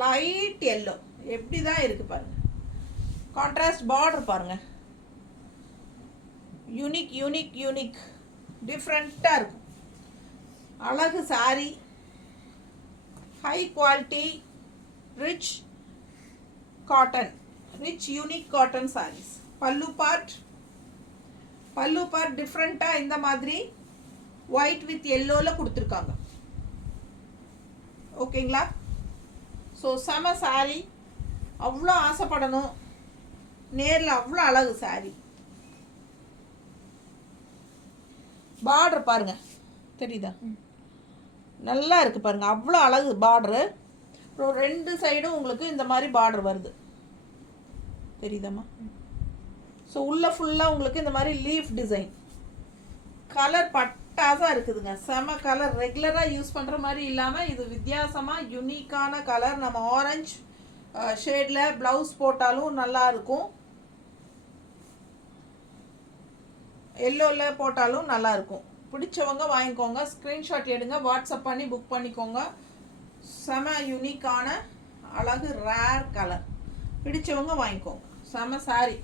லைட் எல்லோ எப்படி தான் இருக்குது பாருங்கள். கான்ட்ராஸ்ட் பார்டர் பாருங்கள், யூனிக் யூனிக் யூனிக் டிஃப்ரெண்ட்டாக இருக்கும். அழகு sari, high quality, rich cotton, rich unique cotton saris. பல்லு பார்ட் டிஃப்ரெண்ட்டாக இந்த மாதிரி ஒயிட் வித் எல்லோவில் கொடுத்துருக்காங்க. ஓகேங்களா? ஸோ செம சாரீ, அவ்வளோ ஆசைப்படணும். நேரில் அவ்வளோ அழகு சாரீ. பார்டர் பாருங்கள், தெரியுதா? நல்லா இருக்குது பாருங்கள், அவ்வளோ அழகு பார்டரு. அப்புறம் 2 சைடும் உங்களுக்கு இந்த மாதிரி பார்டர் வருது, தெரியுதாம்மா? ஸோ உள்ளே ஃபுல்லாக உங்களுக்கு இந்த மாதிரி லீஃப் டிசைன். கலர் பட்டாசாக இருக்குதுங்க, செம கலர். ரெகுலராக யூஸ் பண்ணுற மாதிரி இல்லாமல் இது வித்தியாசமாக யூனிக்கான கலர். நம்ம ஆரஞ்சு ஷேடில் ப்ளவுஸ் போட்டாலும் நல்லா இருக்கும், எல்லோவில் போட்டாலும் நல்லாயிருக்கும். பிடிச்சவங்க வாங்கிக்கோங்க. ஸ்க்ரீன்ஷாட் எடுங்க, வாட்ஸ்அப் பண்ணி புக் பண்ணிக்கோங்க. செம யூனிக்கான அழகு ரேர் கலர். பிடிச்சவங்க வாங்கிக்கோங்க. செம சாரி.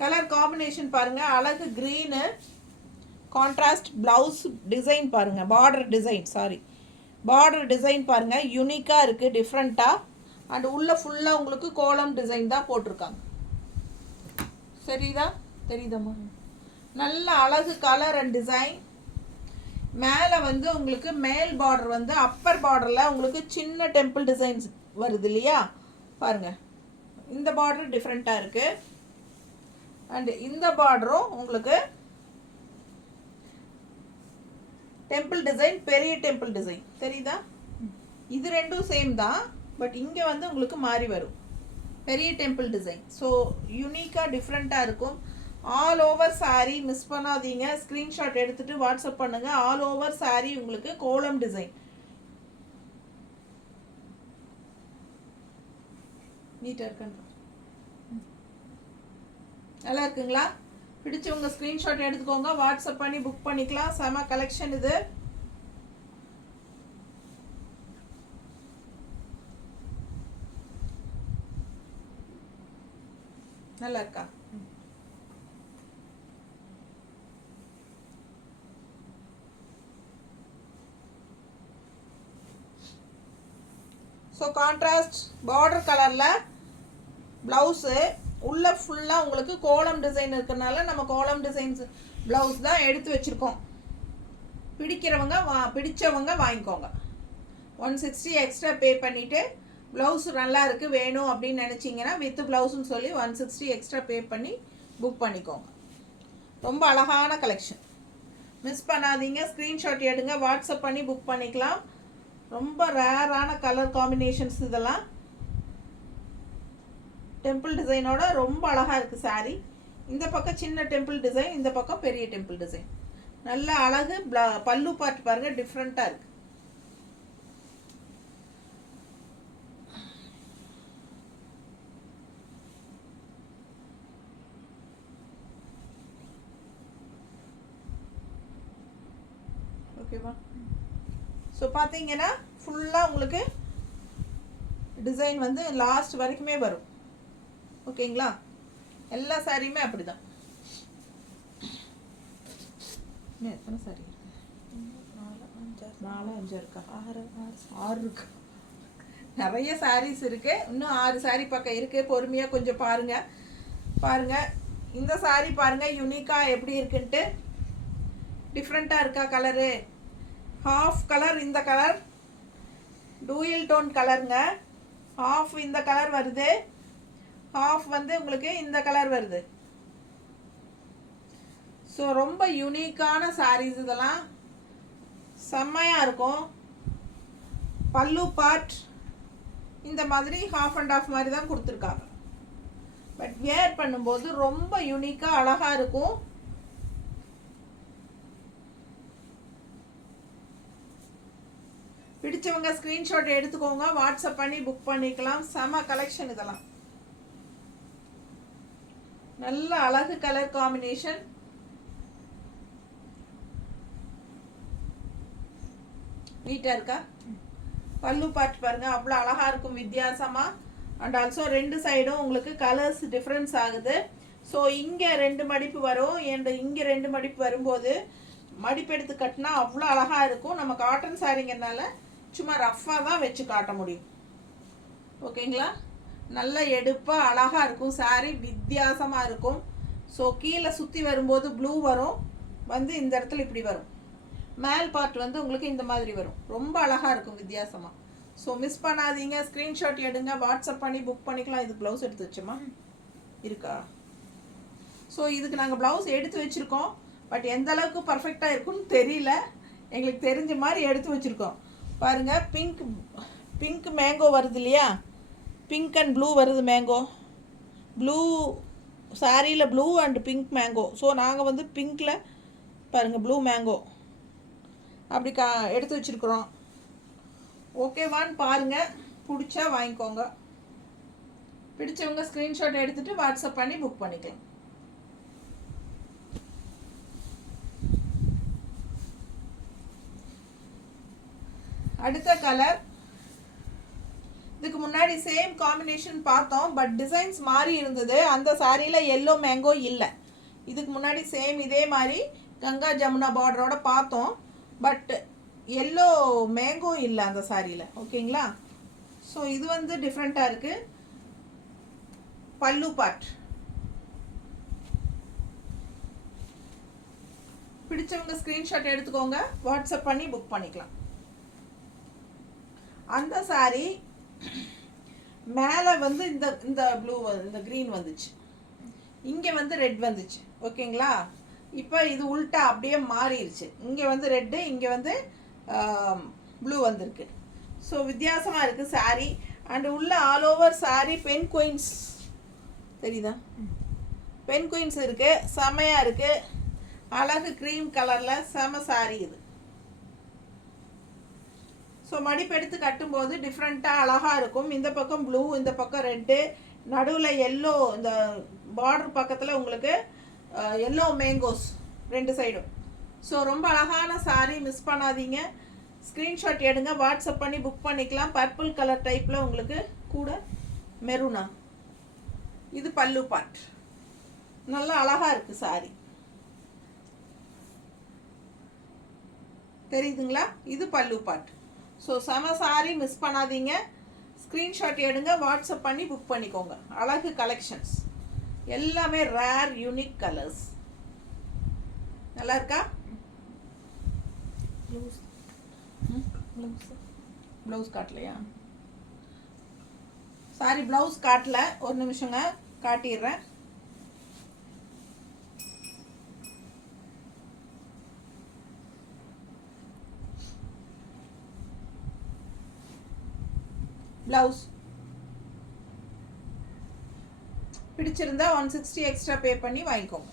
கலர் காம்பினேஷன் பாருங்கள், அழகு க்ரீனு, கான்ட்ராஸ்ட் ப்ளவுஸ் டிசைன் பாருங்கள், பார்டர் டிசைன் பாருங்கள், யூனிக்காக இருக்குது, டிஃப்ரெண்ட்டாக. அண்ட் உள்ளே ஃபுல்லாக உங்களுக்கு கோலம் டிசைன் தான் போட்டிருக்காங்க. தெரியுதாம்மா? நல்ல அழகு கலர் அண்ட் டிசைன். மேலே வந்து உங்களுக்கு மேல் பார்டர் வந்து அப்பர் பார்டரில் உங்களுக்கு சின்ன டெம்பிள் டிசைன்ஸ் வருது இல்லையா? பாருங்கள், இந்த பார்டர் டிஃப்ரெண்ட்டாக இருக்குது. அண்ட் இந்த பார்டரும் உங்களுக்கு டெம்பிள் டிசைன், பெரிய டெம்பிள் டிசைன் தெரியுதா? இது ரெண்டும் சேம் தான், பட் இங்கே வந்து உங்களுக்கு மாறி வரும், பெரிய டெம்பிள் டிசைன். ஸோ யூனிக்காக டிஃப்ரெண்ட்டாக இருக்கும். ஆல் ஓவர் சாரீ மிஸ் பண்ணாதீங்க. ஸ்க்ரீன்ஷாட் எடுத்துகிட்டு வாட்ஸ்அப் பண்ணுங்கள். ஆல் ஓவர் சாரீ உங்களுக்கு கோலம் டிசைன். நீட்டாக இருக்குன்னு நல்லா இருக்குங்களா? பிடிச்சவங்க ஸ்க்ரீன்ஷாட் எடுத்துக்கோங்க, வாட்ஸ்அப் பண்ணி புக் பண்ணிக்கலாம். செம கலெக்ஷன் இது. நல்லா இருக்கா? ஸோ கான்ட்ராஸ்ட் பார்டர் கலரில் ப்ளவுஸு, உள்ளே ஃபுல்லாக உங்களுக்கு கோலம் டிசைன் இருக்கிறதுனால நம்ம கோலம் டிசைன்ஸ் ப்ளவுஸ் தான் எடுத்து வச்சுருக்கோம். பிடிச்சவங்க வாங்கிக்கோங்க. 160 எக்ஸ்ட்ரா பே பண்ணிவிட்டு ப்ளவுஸ் நல்லா இருக்குது வேணும் அப்படின்னு நினச்சிங்கன்னா வித் ப்ளவுஸ்ன்னு சொல்லி 160 எக்ஸ்ட்ரா பே பண்ணி புக் பண்ணிக்கோங்க. ரொம்ப அழகான கலெக்ஷன், மிஸ் பண்ணாதீங்க. ஸ்க்ரீன்ஷாட் எடுங்க, வாட்ஸ்அப் பண்ணி புக் பண்ணிக்கலாம். ரொம்ப ரேரான கலர் காம்பினேஷன்ஸ் இதெல்லாம். டெம்பிள் டிசைனோட ரொம்ப அழகாக இருக்குது சாரீ. இந்த பக்கம் சின்ன டெம்பிள் டிசைன், இந்த பக்கம் பெரிய டெம்பிள் டிசைன். நல்ல அழகு. பல்லு பார்ட் பாருங்கள், டிஃப்ரெண்ட்டாக இருக்குது. ஓகேவா? ஸோ பார்த்தீங்கன்னா ஃபுல்லாக உங்களுக்கு டிசைன் வந்து லாஸ்ட் வரைக்குமே வரும். ஓகேங்களா? எல்லா சாரியுமே அப்படி தான். எத்தனை சாரி இருக்கு? 4 5 இருக்கா? 6 இருக்கு. நிறைய சாரீஸ் இருக்குது. இன்னும் 6 சாரீ பக்கம் இருக்குது. பொறுமையாக கொஞ்சம் பாருங்கள். இந்த சாரீ பாருங்கள் யூனிக்காக எப்படி இருக்குன்ட்டு. டிஃப்ரெண்ட்டாக இருக்கா கலரு? ஹாஃப் கலர் இந்த கலர் டூயல் டோன் கலருங்க. ஹாஃப் இந்த கலர் வருது, ஹாஃப் வந்து உங்களுக்கு இந்த கலர் வருது. ஸோ ரொம்ப யூனிக்கான சாரீஸ் இதெல்லாம், செம்மையாக இருக்கும். பல்லு பார்ட் இந்த மாதிரி ஹாஃப் அண்ட் ஆஃப் மாதிரி தான் கொடுத்துருக்காங்க. பட் வேர் பண்ணும்போது ரொம்ப யூனிக்காக அழகாக இருக்கும். பிடிச்சவங்க ஸ்க்ரீன்ஷாட் எடுத்துக்கோங்க, வாட்ஸ்அப் பண்ணி புக் பண்ணிக்கலாம். செம கலெக்ஷன் இதெல்லாம். நல்ல அழகு கலர் காம்பினேஷன். நீட்டாக இருக்கா? பல்லு பார்ட் பாருங்க, அவ்வளோ அழகாக இருக்கும் வித்தியாசமாக. அண்ட் ஆல்சோ ரெண்டு சைடும் உங்களுக்கு கலர்ஸ் டிஃப்ரென்ஸ் ஆகுது. ஸோ இங்கே 2 மடிப்பு வரும், இங்கே 2 மடிப்பு வரும்போது மடிப்பு எடுத்து கட்டினா அவ்வளோ அழகாக இருக்கும். நம்ம காட்டன் சாரீங்கிறனால சும்மா ரஃப்பாக தான் வச்சு காட்ட முடியும். ஓகேங்களா? நல்ல எடுப்பாக அழகாக இருக்கும் சாரீ, வித்தியாசமாக இருக்கும். ஸோ கீழே சுற்றி வரும்போது ப்ளூ வரும், வந்து இந்த இடத்துல இப்படி வரும். மேல் பார்ட் வந்து உங்களுக்கு இந்த மாதிரி வரும். ரொம்ப அழகாக இருக்கும் வித்தியாசமாக. ஸோ மிஸ் பண்ணாதீங்க, ஸ்க்ரீன்ஷாட் எடுங்க, வாட்ஸ்அப் பண்ணி புக் பண்ணிக்கலாம். இது ப்ளவுஸ் எடுத்து வச்சோமா இருக்கா? ஸோ இதுக்கு நாங்கள் ப்ளவுஸ் எடுத்து வச்சுருக்கோம். பட் எந்த அளவுக்கு பர்ஃபெக்டாக இருக்குன்னு தெரியல, எங்களுக்கு தெரிஞ்ச மாதிரி எடுத்து வச்சுருக்கோம். பாருங்கள், பிங்க் மேங்கோ வருது இல்லையா? பிங்க் அண்ட் ப்ளூ வருது மேங்கோ. ப்ளூ சாரியில் blue and pink mango. So நாங்கள் வந்து பிங்க்கில் பாருங்கள் ப்ளூ மேங்கோ அப்படி எடுத்து வச்சுருக்குறோம். ஓகேவான்னு பாருங்கள், பிடிச்சா வாங்கிக்கோங்க. பிடிச்சவங்க ஸ்க்ரீன்ஷாட் எடுத்துகிட்டு வாட்ஸ்அப் பண்ணி புக் பண்ணிக்கலாம். அடுத்த கலர், இதுக்கு முன்னாடி சேம் காம்பினேஷன் பார்த்தோம், பட் டிசைன்ஸ் மாறி இருந்தது. அந்த சாரியில் எல்லோ மேங்கோ இல்லை. இதுக்கு முன்னாடி சேம் இதே மாதிரி கங்கா ஜமுனா பார்டரோட பார்த்தோம், பட் எல்லோ மேங்கோ இல்லை அந்த சாரியில். ஓகேங்களா? ஸோ இது வந்து டிஃப்ரெண்ட்டாக இருக்குது. பல்லு பார்ட். பிடிச்சவங்க ஸ்க்ரீன்ஷாட் எடுத்துக்கோங்க, வாட்ஸ்அப் பண்ணி புக் பண்ணிக்கலாம். அந்த சாரி மேலே வந்து இந்த ப்ளூ இந்த க்ரீன் வந்துச்சு, இங்கே வந்து ரெட் வந்துச்சு. ஓகேங்களா? இப்போ இது உல்ட்டா அப்படியே மாறிடுச்சு. இங்கே வந்து ரெட்டு, இங்கே வந்து ப்ளூ வந்திருக்கு. ஸோ வித்தியாசமாக இருக்குது சாரீ. அண்டு உள்ள all over sari penguins தெரியுதா? பென் குயின்ஸ் இருக்குது, செமையாக இருக்குது. அழகு க்ரீம் கலரில் செம சாரீ இது. ஸோ மடிப்பு எடுத்து கட்டும்போது டிஃப்ரெண்ட்டாக அழகாக இருக்கும். இந்த பக்கம் ப்ளூ, இந்த பக்கம் ரெட்டு, நடுவில் எல்லோ, இந்த பார்டர் பக்கத்தில் உங்களுக்கு எல்லோ மேங்கோஸ் 2 சைடும். ஸோ ரொம்ப அழகான சாரீ, மிஸ் பண்ணாதீங்க. ஸ்க்ரீன்ஷாட் எடுங்க, வாட்ஸ்அப் பண்ணி புக் பண்ணிக்கலாம். பர்பிள் கலர் டைப்பில் உங்களுக்கு கூட மெரூனா. இது பல்லு பார்ட். நல்லா அழகாக இருக்குது சாரீ, தெரியுதுங்களா? இது பல்லு பார்ட். ஸோ செம சாரீ, மிஸ் பண்ணாதீங்க. ஸ்க்ரீன்ஷாட் எடுங்க, வாட்ஸ்அப் பண்ணி புக் பண்ணிக்கோங்க. அழகு கலெக்ஷன்ஸ் எல்லாமே ரேர் யூனிக் கலர்ஸ். நல்லா இருக்கா? ப்ளவுஸ் காட்டலையா? சாரி, ப்ளவுஸ் காட்டல. ஒரு நிமிஷங்க, காட்டிடுறேன். ப்ளவுஸ் பிடிச்சிருந்தா 160 எக்ஸ்ட்ரா பே பண்ணி வாங்கிக்கோங்க.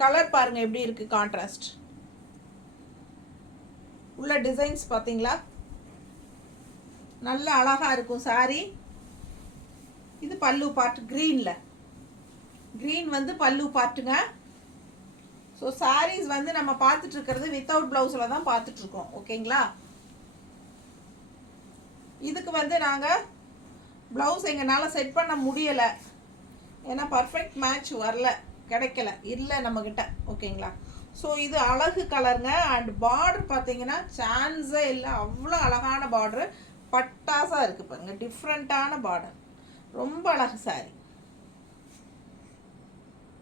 கலர் பாருங்க எப்படி இருக்கு, கான்ட்ராஸ்ட். உள்ள டிசைன்ஸ் பாத்தீங்களா? நல்ல அழகா இருக்கும் சாரி. இது பல்லு பார்ட், கிரீன்ல. கிரீன் வந்து பல்லு பார்ட்டுங்க. ஸோ சாரீஸ் வந்து நம்ம பார்த்துட்டு இருக்கிறது வித்தவுட் பிளவுஸில் தான் பார்த்துட்டு இருக்கோம். ஓகேங்களா? இதுக்கு வந்து நாங்கள் ப்ளவுஸ் எங்களால் செட் பண்ண முடியலை, ஏன்னா பர்ஃபெக்ட் மேட்ச் வரல, கிடைக்கல, இல்லை நம்மக்கிட்ட. ஓகேங்களா? ஸோ இது அழகு கலருங்க. அண்ட் பார்டர் பார்த்தீங்கன்னா சான்ஸே இல்லை, அவ்வளோ அழகான பார்டரு, பட்டாசாக இருக்குது பாருங்க, டிஃப்ரெண்ட்டான பார்டர், ரொம்ப அழகு சாரி.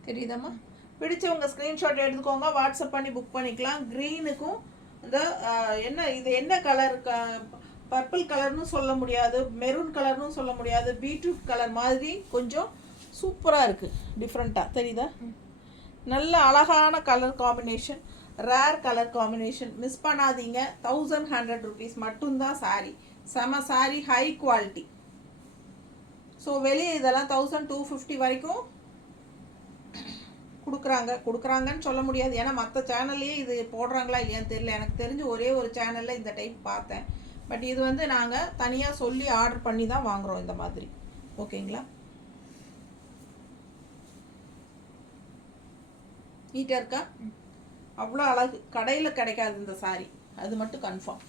தெரியுதாம்மா? பிடிச்சவங்க ஸ்க்ரீன்ஷாட் எடுத்துக்கோங்க, வாட்ஸ்அப் பண்ணி புக் பண்ணிக்கலாம். க்ரீனுக்கும் இந்த என்ன இது என்ன கலர், பர்பிள் கலர்னு சொல்ல முடியாது, மெரூன் கலர்னு சொல்ல முடியாது, பீட்ரூட் கலர் மாதிரி கொஞ்சம் சூப்பராக இருக்குது, டிஃப்ரெண்ட்டாக தெரியுதா? நல்ல அழகான colour combination, rare colour combination, miss பண்ணாதீங்க. 1100 rupees மட்டும்தான் சாரீ. செம சாரீ, ஹை குவாலிட்டி. ஸோ வெளியே இதெல்லாம் 1250 வரைக்கும் கொடுக்குறாங்கன்னு சொல்ல முடியாது, ஏன்னா மற்ற சேனல்லையே இது போடுறாங்களா இல்லையான்னு தெரியல. எனக்கு தெரிஞ்சு ஒரே ஒரு சேனலில் இந்த டைப் பார்த்தேன். பட் இது வந்து நாங்கள் தனியாக சொல்லி ஆர்டர் பண்ணி தான் வாங்குகிறோம் இந்த மாதிரி. ஓகேங்களா? நீட்டாக இருக்கா? அவ்வளோ அழகு, கடையில் கிடைக்காது இந்த சாரி, அது மட்டும் கன்ஃபார்ம்.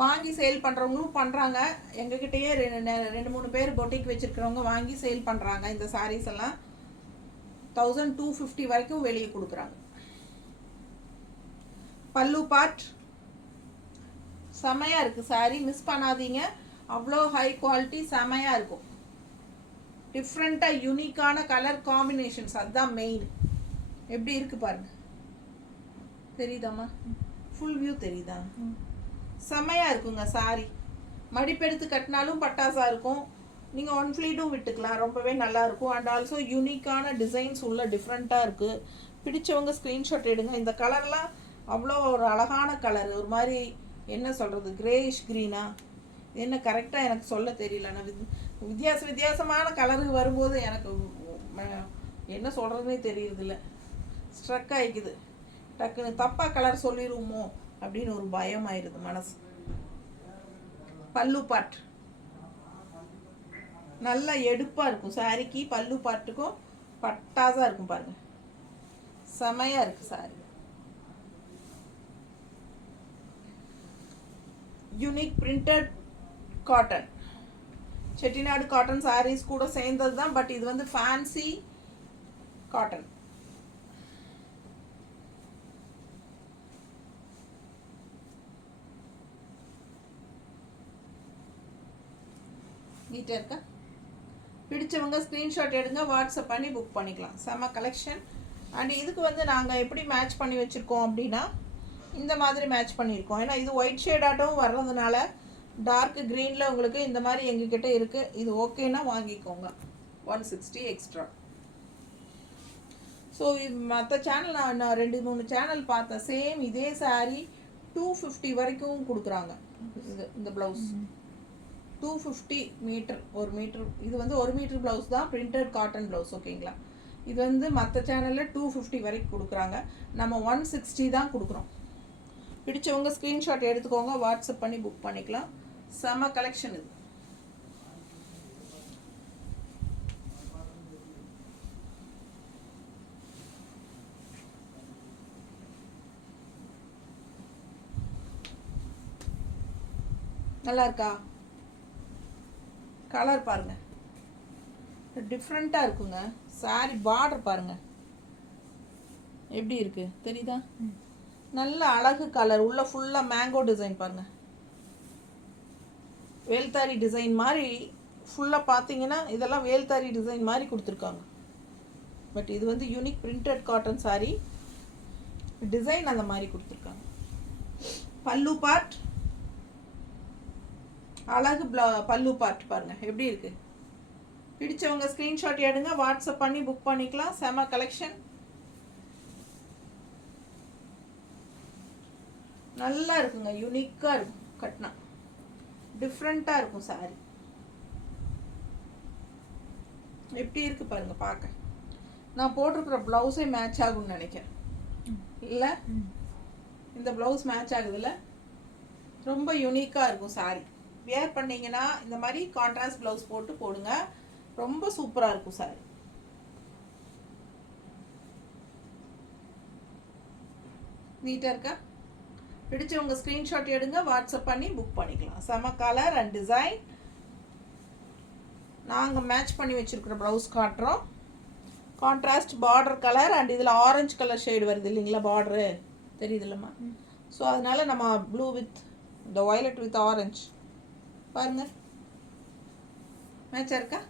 வாங்கி சேல் பண்ணுறவங்களும் பண்ணுறாங்க. எங்ககிட்டயே 2-3 பேர் பொட்டிக் வச்சுருக்கிறவங்க வாங்கி சேல் பண்ணுறாங்க. இந்த சாரீஸ் எல்லாம் 1250 வரைக்கும் வெளியே கொடுக்குறாங்க. பல்லு பார்ட் செமையாக இருக்குது சாரீ, மிஸ் பண்ணாதீங்க. அவ்வளோ ஹை குவாலிட்டி, செமையாக இருக்கும். டிஃப்ரெண்ட்டாக யூனிக்கான கலர் காம்பினேஷன்ஸ், அதுதான் மெயின். எப்படி இருக்குது பாருங்கள், தெரியுதாம்மா? ஃபுல் வியூ தெரியுதா? செமையாக இருக்குங்க சாரீ. மடிப்பெடுத்து கட்டினாலும் பட்டாசாக இருக்கும். நீங்கள் ஒன் ஃப்ளீட்டும் விட்டுக்கலாம், ரொம்பவே நல்லாயிருக்கும். அண்ட் ஆல்சோ யூனிக்கான டிசைன்ஸ் உள்ள டிஃப்ரெண்ட்டாக இருக்குது. பிடிச்சவங்க ஸ்க்ரீன்ஷாட் எடுங்க. இந்த கலர்லாம் அவ்வளோ ஒரு அழகான கலர், ஒரு மாதிரி என்ன சொல்கிறது, கிரேயிஷ் க்ரீனா, என்ன கரெக்டாக எனக்கு சொல்ல தெரியல. நான் வித்தியாசமான கலருக்கு வரும்போது எனக்கு என்ன சொல்கிறதுனே தெரியறதில்ல, ஸ்ட்ரக் ஆகிக்குது. டக்குன்னு தப்பாக கலர் சொல்லிடுவோமோ அப்படின்னு ஒரு பயம் ஆயிடுது மனசு. பல்லு பாட் நல்லா எடுப்பாக இருக்கும் சாரிக்கு, பல்லு பாட்டுக்கும் பட்டாசாக இருக்கும் பாருங்கள், செமையாக இருக்குது sari. Unique printed cotton, Chettinad cotton saris கூட சேர்ந்தது தான். பட் இது வந்து ஃபேன்சி காட்டன். நீட்டாக இருக்கா? பிடிச்சவங்க ஸ்க்ரீன்ஷாட் எடுங்க, வாட்ஸ்அப் பண்ணி புக் பண்ணிக்கலாம். செம கலெக்ஷன். அண்ட் இதுக்கு வந்து நாங்கள் எப்படி மேட்ச் பண்ணி வச்சுருக்கோம் அப்படின்னா, இந்த மாதிரி மேட்ச் பண்ணியிருக்கோம். ஏன்னா இது ஒயிட் ஷேடாட்டும் வர்றதுனால டார்க் க்ரீனில் உங்களுக்கு இந்த மாதிரி எங்ககிட்ட இருக்குது. இது ஓகேன்னா வாங்கிக்கோங்க, 160 எக்ஸ்ட்ரா. ஸோ இது மற்ற சேனல் நான் 2-3 சேனல் பார்த்தேன், சேம் இதே சாரீ 250 வரைக்கும் கொடுக்குறாங்க. இந்த ப்ளவுஸ் 250 மீட்டர், 1 மீட்டர். இது வந்து 1 மீட்டர் ப்ளவுஸ் தான், பிரிண்டட் காட்டன் ப்ளவுஸ். ஓகேங்களா? இது வந்து மற்ற சேனலில் 250 வரைக்கும் கொடுக்குறாங்க, நம்ம 160 தான் கொடுக்குறோம். பிடிச்சவங்க ஸ்க்ரீன்ஷாட் எடுத்துக்கோங்க, வாட்ஸ்அப் பண்ணி புக் பண்ணிக்கலாம். செம கலெக்ஷன் இது. நல்லா இருக்கா? கலர் பாருங்க, டிஃப்ரெண்ட்டாக இருக்குங்க சாரி. பார்டர் பாருங்க எப்படி இருக்கு, தெரியுதா? நல்ல அழகு கலர், உள்ள ஃபுல்லாக மேங்கோ டிசைன் பாருங்க, வேல்தாரி டிசைன் மாதிரி ஃபுல்லாக பார்த்தீங்கன்னா இதெல்லாம் வேல்தாரி டிசைன் மாதிரி கொடுத்துருக்காங்க. பட் இது வந்து unique printed cotton sorry, design அந்த மாதிரி கொடுத்துருக்காங்க. பல்லு பார்ட் அழகு, பல்லு பார்ட் பாருங்க எப்படி இருக்கு. பிடிச்சவங்க ஸ்க்ரீன்ஷாட் எடுங்க, வாட்ஸ்அப் பண்ணி புக் பண்ணிக்கலாம். செம கலெக்ஷன், நல்லா இருக்குங்க, யூனிக்காக இருக்கும், கட்டினா டிஃப்ரெண்ட்டாக இருக்கும் சாரி. எப்படி இருக்கு பாருங்க பார்க்க. நான் போட்டிருக்கிற ப்ளவுஸே மேட்ச் ஆகும்னு நினைக்கிறேன், இல்லை? இந்த ப்ளவுஸ் மேட்ச் ஆகுதுல்ல, ரொம்ப யூனிக்காக இருக்கும் சாரி. வேர் பண்ணிங்கன்னா இந்த மாதிரி கான்ட்ராஸ்ட் ப்ளவுஸ் போட்டு போடுங்க, ரொம்ப சூப்பராக இருக்கும் சாரி. நீட்டாக இருக்கா? பிடிச்சவங்க ஸ்க்ரீன்ஷாட் எடுங்க, வாட்ஸ்அப் பண்ணி புக் பண்ணிக்கலாம். செம கலர் அண்ட் டிசைன், நாங்கள் மேட்ச் பண்ணி வச்சுருக்கிற ப்ளவுஸ் காட்டுறோம். கான்ட்ராஸ்ட் பார்டர் கலர் அண்ட் இதில் ஆரஞ்சு கலர் ஷேடு வருது இல்லைங்களா, பார்டரு தெரியுது இல்லைம்மா. ஸோ அதனால் நம்ம ப்ளூ வித் இந்த வயலட் வித் ஆரஞ்சு பாருங்கள் மேட்சாக இருக்கா.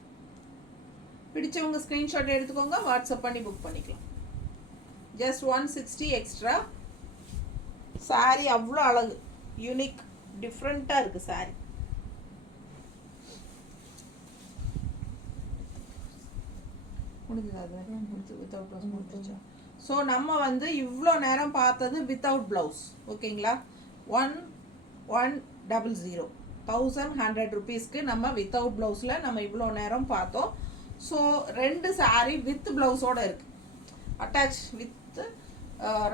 பிடிச்சவங்க ஸ்க்ரீன்ஷாட் எடுத்துக்கோங்க, வாட்ஸ்அப் பண்ணி புக் பண்ணிக்கலாம். Just 160 extra. சாரீ அவ்வளோ அழகு, யூனிக், டிஃப்ரெண்ட்டாக இருக்குது சாரீ. முடிஞ்சது அது முடிஞ்சு வித்தவுட் ப்ளவுஸ் முடிஞ்சிச்சா. ஸோ நம்ம வந்து இவ்வளோ நேரம் பார்த்தது வித்தவுட் ப்ளவுஸ். ஓகேங்களா, 1100 1100 ருபீஸ்க்கு நம்ம வித்தவுட் ப்ளவுஸில் நம்ம இவ்வளோ நேரம் பார்த்தோம். ஸோ 2 சாரீ வித் ப்ளவுஸோடு இருக்குது, அட்டாச் வித்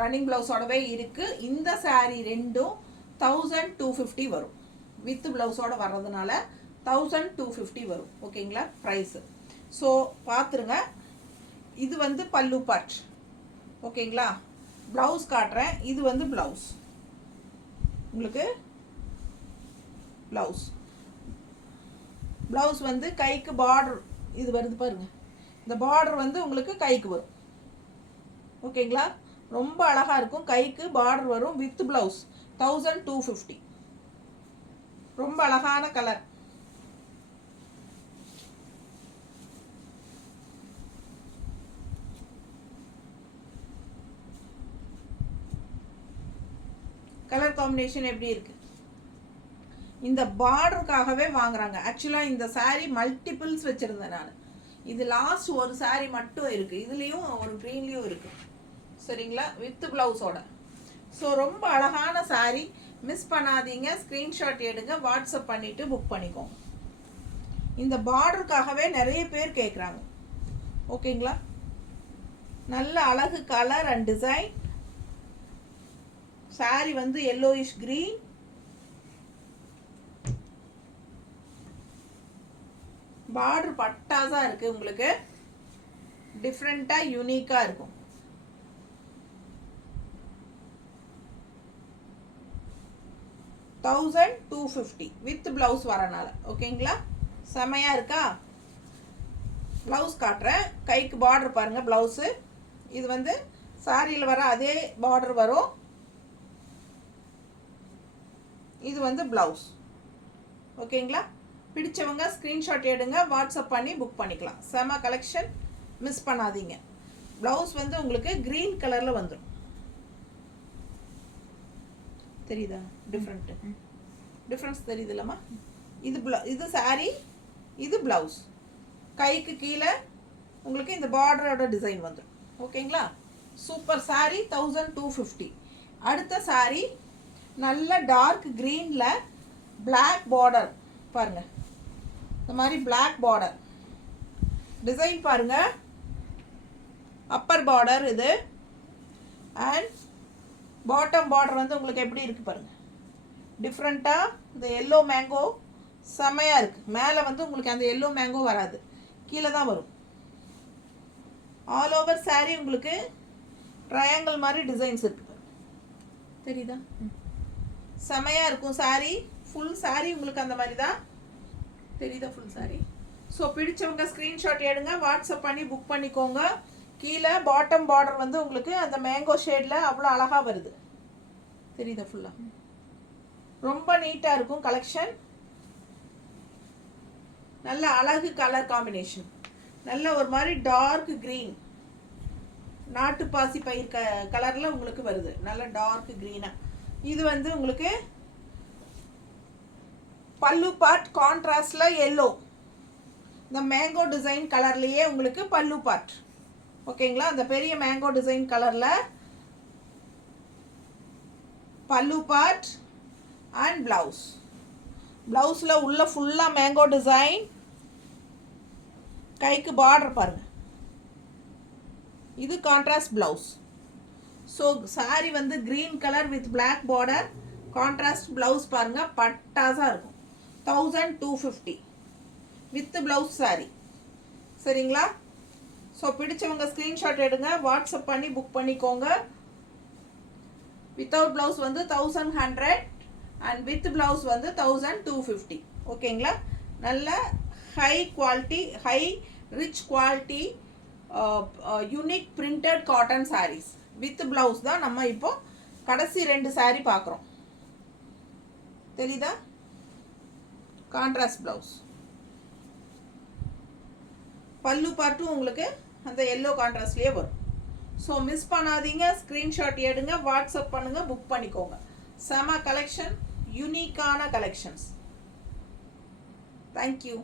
ரன்னிங் ப்ளவுஸோடவே இருக்குது. இந்த சாரீ ரெண்டும் 1250 வரும். வித் ப்ளவுஸோடு வர்றதுனால 1250 வரும். ஓகேங்களா ப்ரைஸு. ஸோ பார்த்துருங்க. இது வந்து பல்லு பார்ட். ஓகேங்களா, ப்ளவுஸ் காட்டுறேன். இது வந்து ப்ளவுஸ், உங்களுக்கு ப்ளவுஸ் வந்து கைக்கு பார்டர் இது வருது பாருங்கள். இந்த பார்டர் வந்து உங்களுக்கு கைக்கு வரும். ஓகேங்களா, ரொம்ப அழகாக இருக்கும். கைக்கு பார்டர் வரும் வித் ப்ளவுஸ் 1250. ரொம்ப அழகான கலர். கலர் காம்பினேஷன் எப்படி இருக்கு? இந்த பார்டருக்காகவே வாங்குறாங்க. ஆக்சுவலாக இந்த சாரீ மல்டிபிள்ஸ் வச்சுருந்தேன் நான். இது லாஸ்ட் ஒரு சாரீ மட்டும் இருக்குது. இதுலேயும் ஒரு க்ரீன்லேயும் இருக்குது. சரிங்களா, வித் ப்ளவுஸோட. ஸோ ரொம்ப அழகான சாரீ, மிஸ் பண்ணாதீங்க. ஸ்க்ரீன்ஷாட் எடுங்க, வாட்ஸ்அப் பண்ணிவிட்டு புக் பண்ணிக்கோங்க. இந்த பார்டருக்காகவே நிறைய பேர் கேட்குறாங்க. ஓகேங்களா, நல்ல அழகு கலர் அண்ட் டிசைன். சாரி வந்து yellowish green. பார்டர் பட்டாஸா இருக்கு, உங்களுக்கு டிஃப்ரெண்டா யூனிக்கா இருக்கும். $1250 வித் பிளவுஸ் வரனால. ஓகேங்களா, செமையா இருக்கா. பிளவுஸ் காட்டுறேன். கைக்கு பார்டர் பாருங்க, பிளவுஸு இது வந்து சாரியில் வர அதே பார்டர் வரும். இது வந்து ப்ளவுஸ். ஓகேங்களா, பிடிச்சவங்க ஸ்க்ரீன்ஷாட் எடுங்க, வாட்ஸ்அப் பண்ணி புக் பண்ணிக்கலாம். செம கலெக்ஷன், மிஸ் பண்ணாதீங்க. ப்ளவுஸ் வந்து உங்களுக்கு க்ரீன் கலரில் வந்துடும். தெரியுதா டிஃப்ரென்ஸ் தெரியுது இல்லைம்மா. இது சாரி, இது ப்ளவுஸ். கைக்கு கீழே உங்களுக்கு இந்த பார்டரோட டிசைன் வந்துடும். ஓகேங்களா, சூப்பர் சாரி. 1250. அடுத்த சாரி நல்ல டார்க் க்ரீனில் பிளாக் பார்டர் பாருங்க. இந்த மாதிரி பிளாக் பார்டர் டிசைன் பாருங்க. அப்பர் பார்டர் இது அண்ட் பாட்டம் பார்டர் வந்து உங்களுக்கு எப்படி இருக்கு பாருங்க. டிஃப்ரெண்ட்டாக இந்த எல்லோ மேங்கோ செமையாக இருக்குது. மேலே வந்து உங்களுக்கு அந்த எல்லோ மேங்கோ வராது, கீழே தான் வரும். ஆல் ஓவர் சாரீ உங்களுக்கு ட்ரையாங்கிள் மாதிரி டிசைன்ஸ் இருக்கு, தெரியுதா. செமையாக இருக்கும் சாரீ. ஃபுல் சாரீ உங்களுக்கு அந்த மாதிரி தான் தெரியுதா, ஃபுல் சாரீ. ஸோ பிடிச்சவங்க ஸ்க்ரீன்ஷாட் எடுங்க, வாட்ஸ்அப் பண்ணி புக் பண்ணிக்கோங்க. கீழே பாட்டம் பார்டர் வந்து உங்களுக்கு அந்த மேங்கோ ஷேடில் அவ்வளோ அழகாக வருது, தெரியுதா. ஃபுல்லாக ரொம்ப நீட்டாக இருக்கும் கலெக்ஷன். நல்ல அழகு கலர் காம்பினேஷன். நல்ல ஒரு மாதிரி டார்க் க்ரீன், நாட்டு பாசி பயிர் கலரில் உங்களுக்கு வருது. நல்ல டார்க் க்ரீனாக. இது வந்து உங்களுக்கு பல்லு பார்ட் கான்ட்ராஸ்டில் எல்லோ, இந்த மேங்கோ டிசைன் கலர்லேயே உங்களுக்கு பல்லு பார்ட். ஓகேங்களா, அந்த பெரிய மேங்கோ டிசைன் கலரில் பல்லு பார்ட் அண்ட் ப்ளவுஸ். ப்ளவுஸில் உள்ள ஃபுல்லாக மேங்கோ டிசைன். கைக்கு பார்டர் பாருங்கள், இது கான்ட்ராஸ்ட் ப்ளவுஸ். ஸோ சாரி வந்து green colour with black border, contrast blouse பாருங்கள், பட்டாஸாக இருக்கும். 1250 வித் ப்ளவுஸ் சாரி. சரிங்களா, ஸோ பிடிச்சவங்க ஸ்க்ரீன்ஷாட் எடுங்க, வாட்ஸ்அப் பண்ணி புக் பண்ணிக்கோங்க. வித்தவுட் ப்ளவுஸ் வந்து 1100 அண்ட் வித் ப்ளவுஸ் வந்து 1250. ஓகேங்களா, நல்ல high quality, high rich quality unique printed cotton saris with blouse தான் நம்ம இப்போ கடைசி 2 saree பார்க்குறோம். தெரியுதா? கான்ட்ராஸ்ட் பிளவுஸ், பல்லு பார்ட்டும் உங்களுக்கு அந்த எல்லோ கான்ட்ராஸ்ட்லேயே வரும். ஸோ மிஸ் பண்ணாதீங்க, ஸ்க்ரீன்ஷாட் எடுங்க, வாட்ஸ்அப் பண்ணுங்கள், புக் பண்ணிக்கோங்க. செம கலெக்ஷன், யூனிக்கான கலெக்ஷன்ஸ். தேங்க்யூ.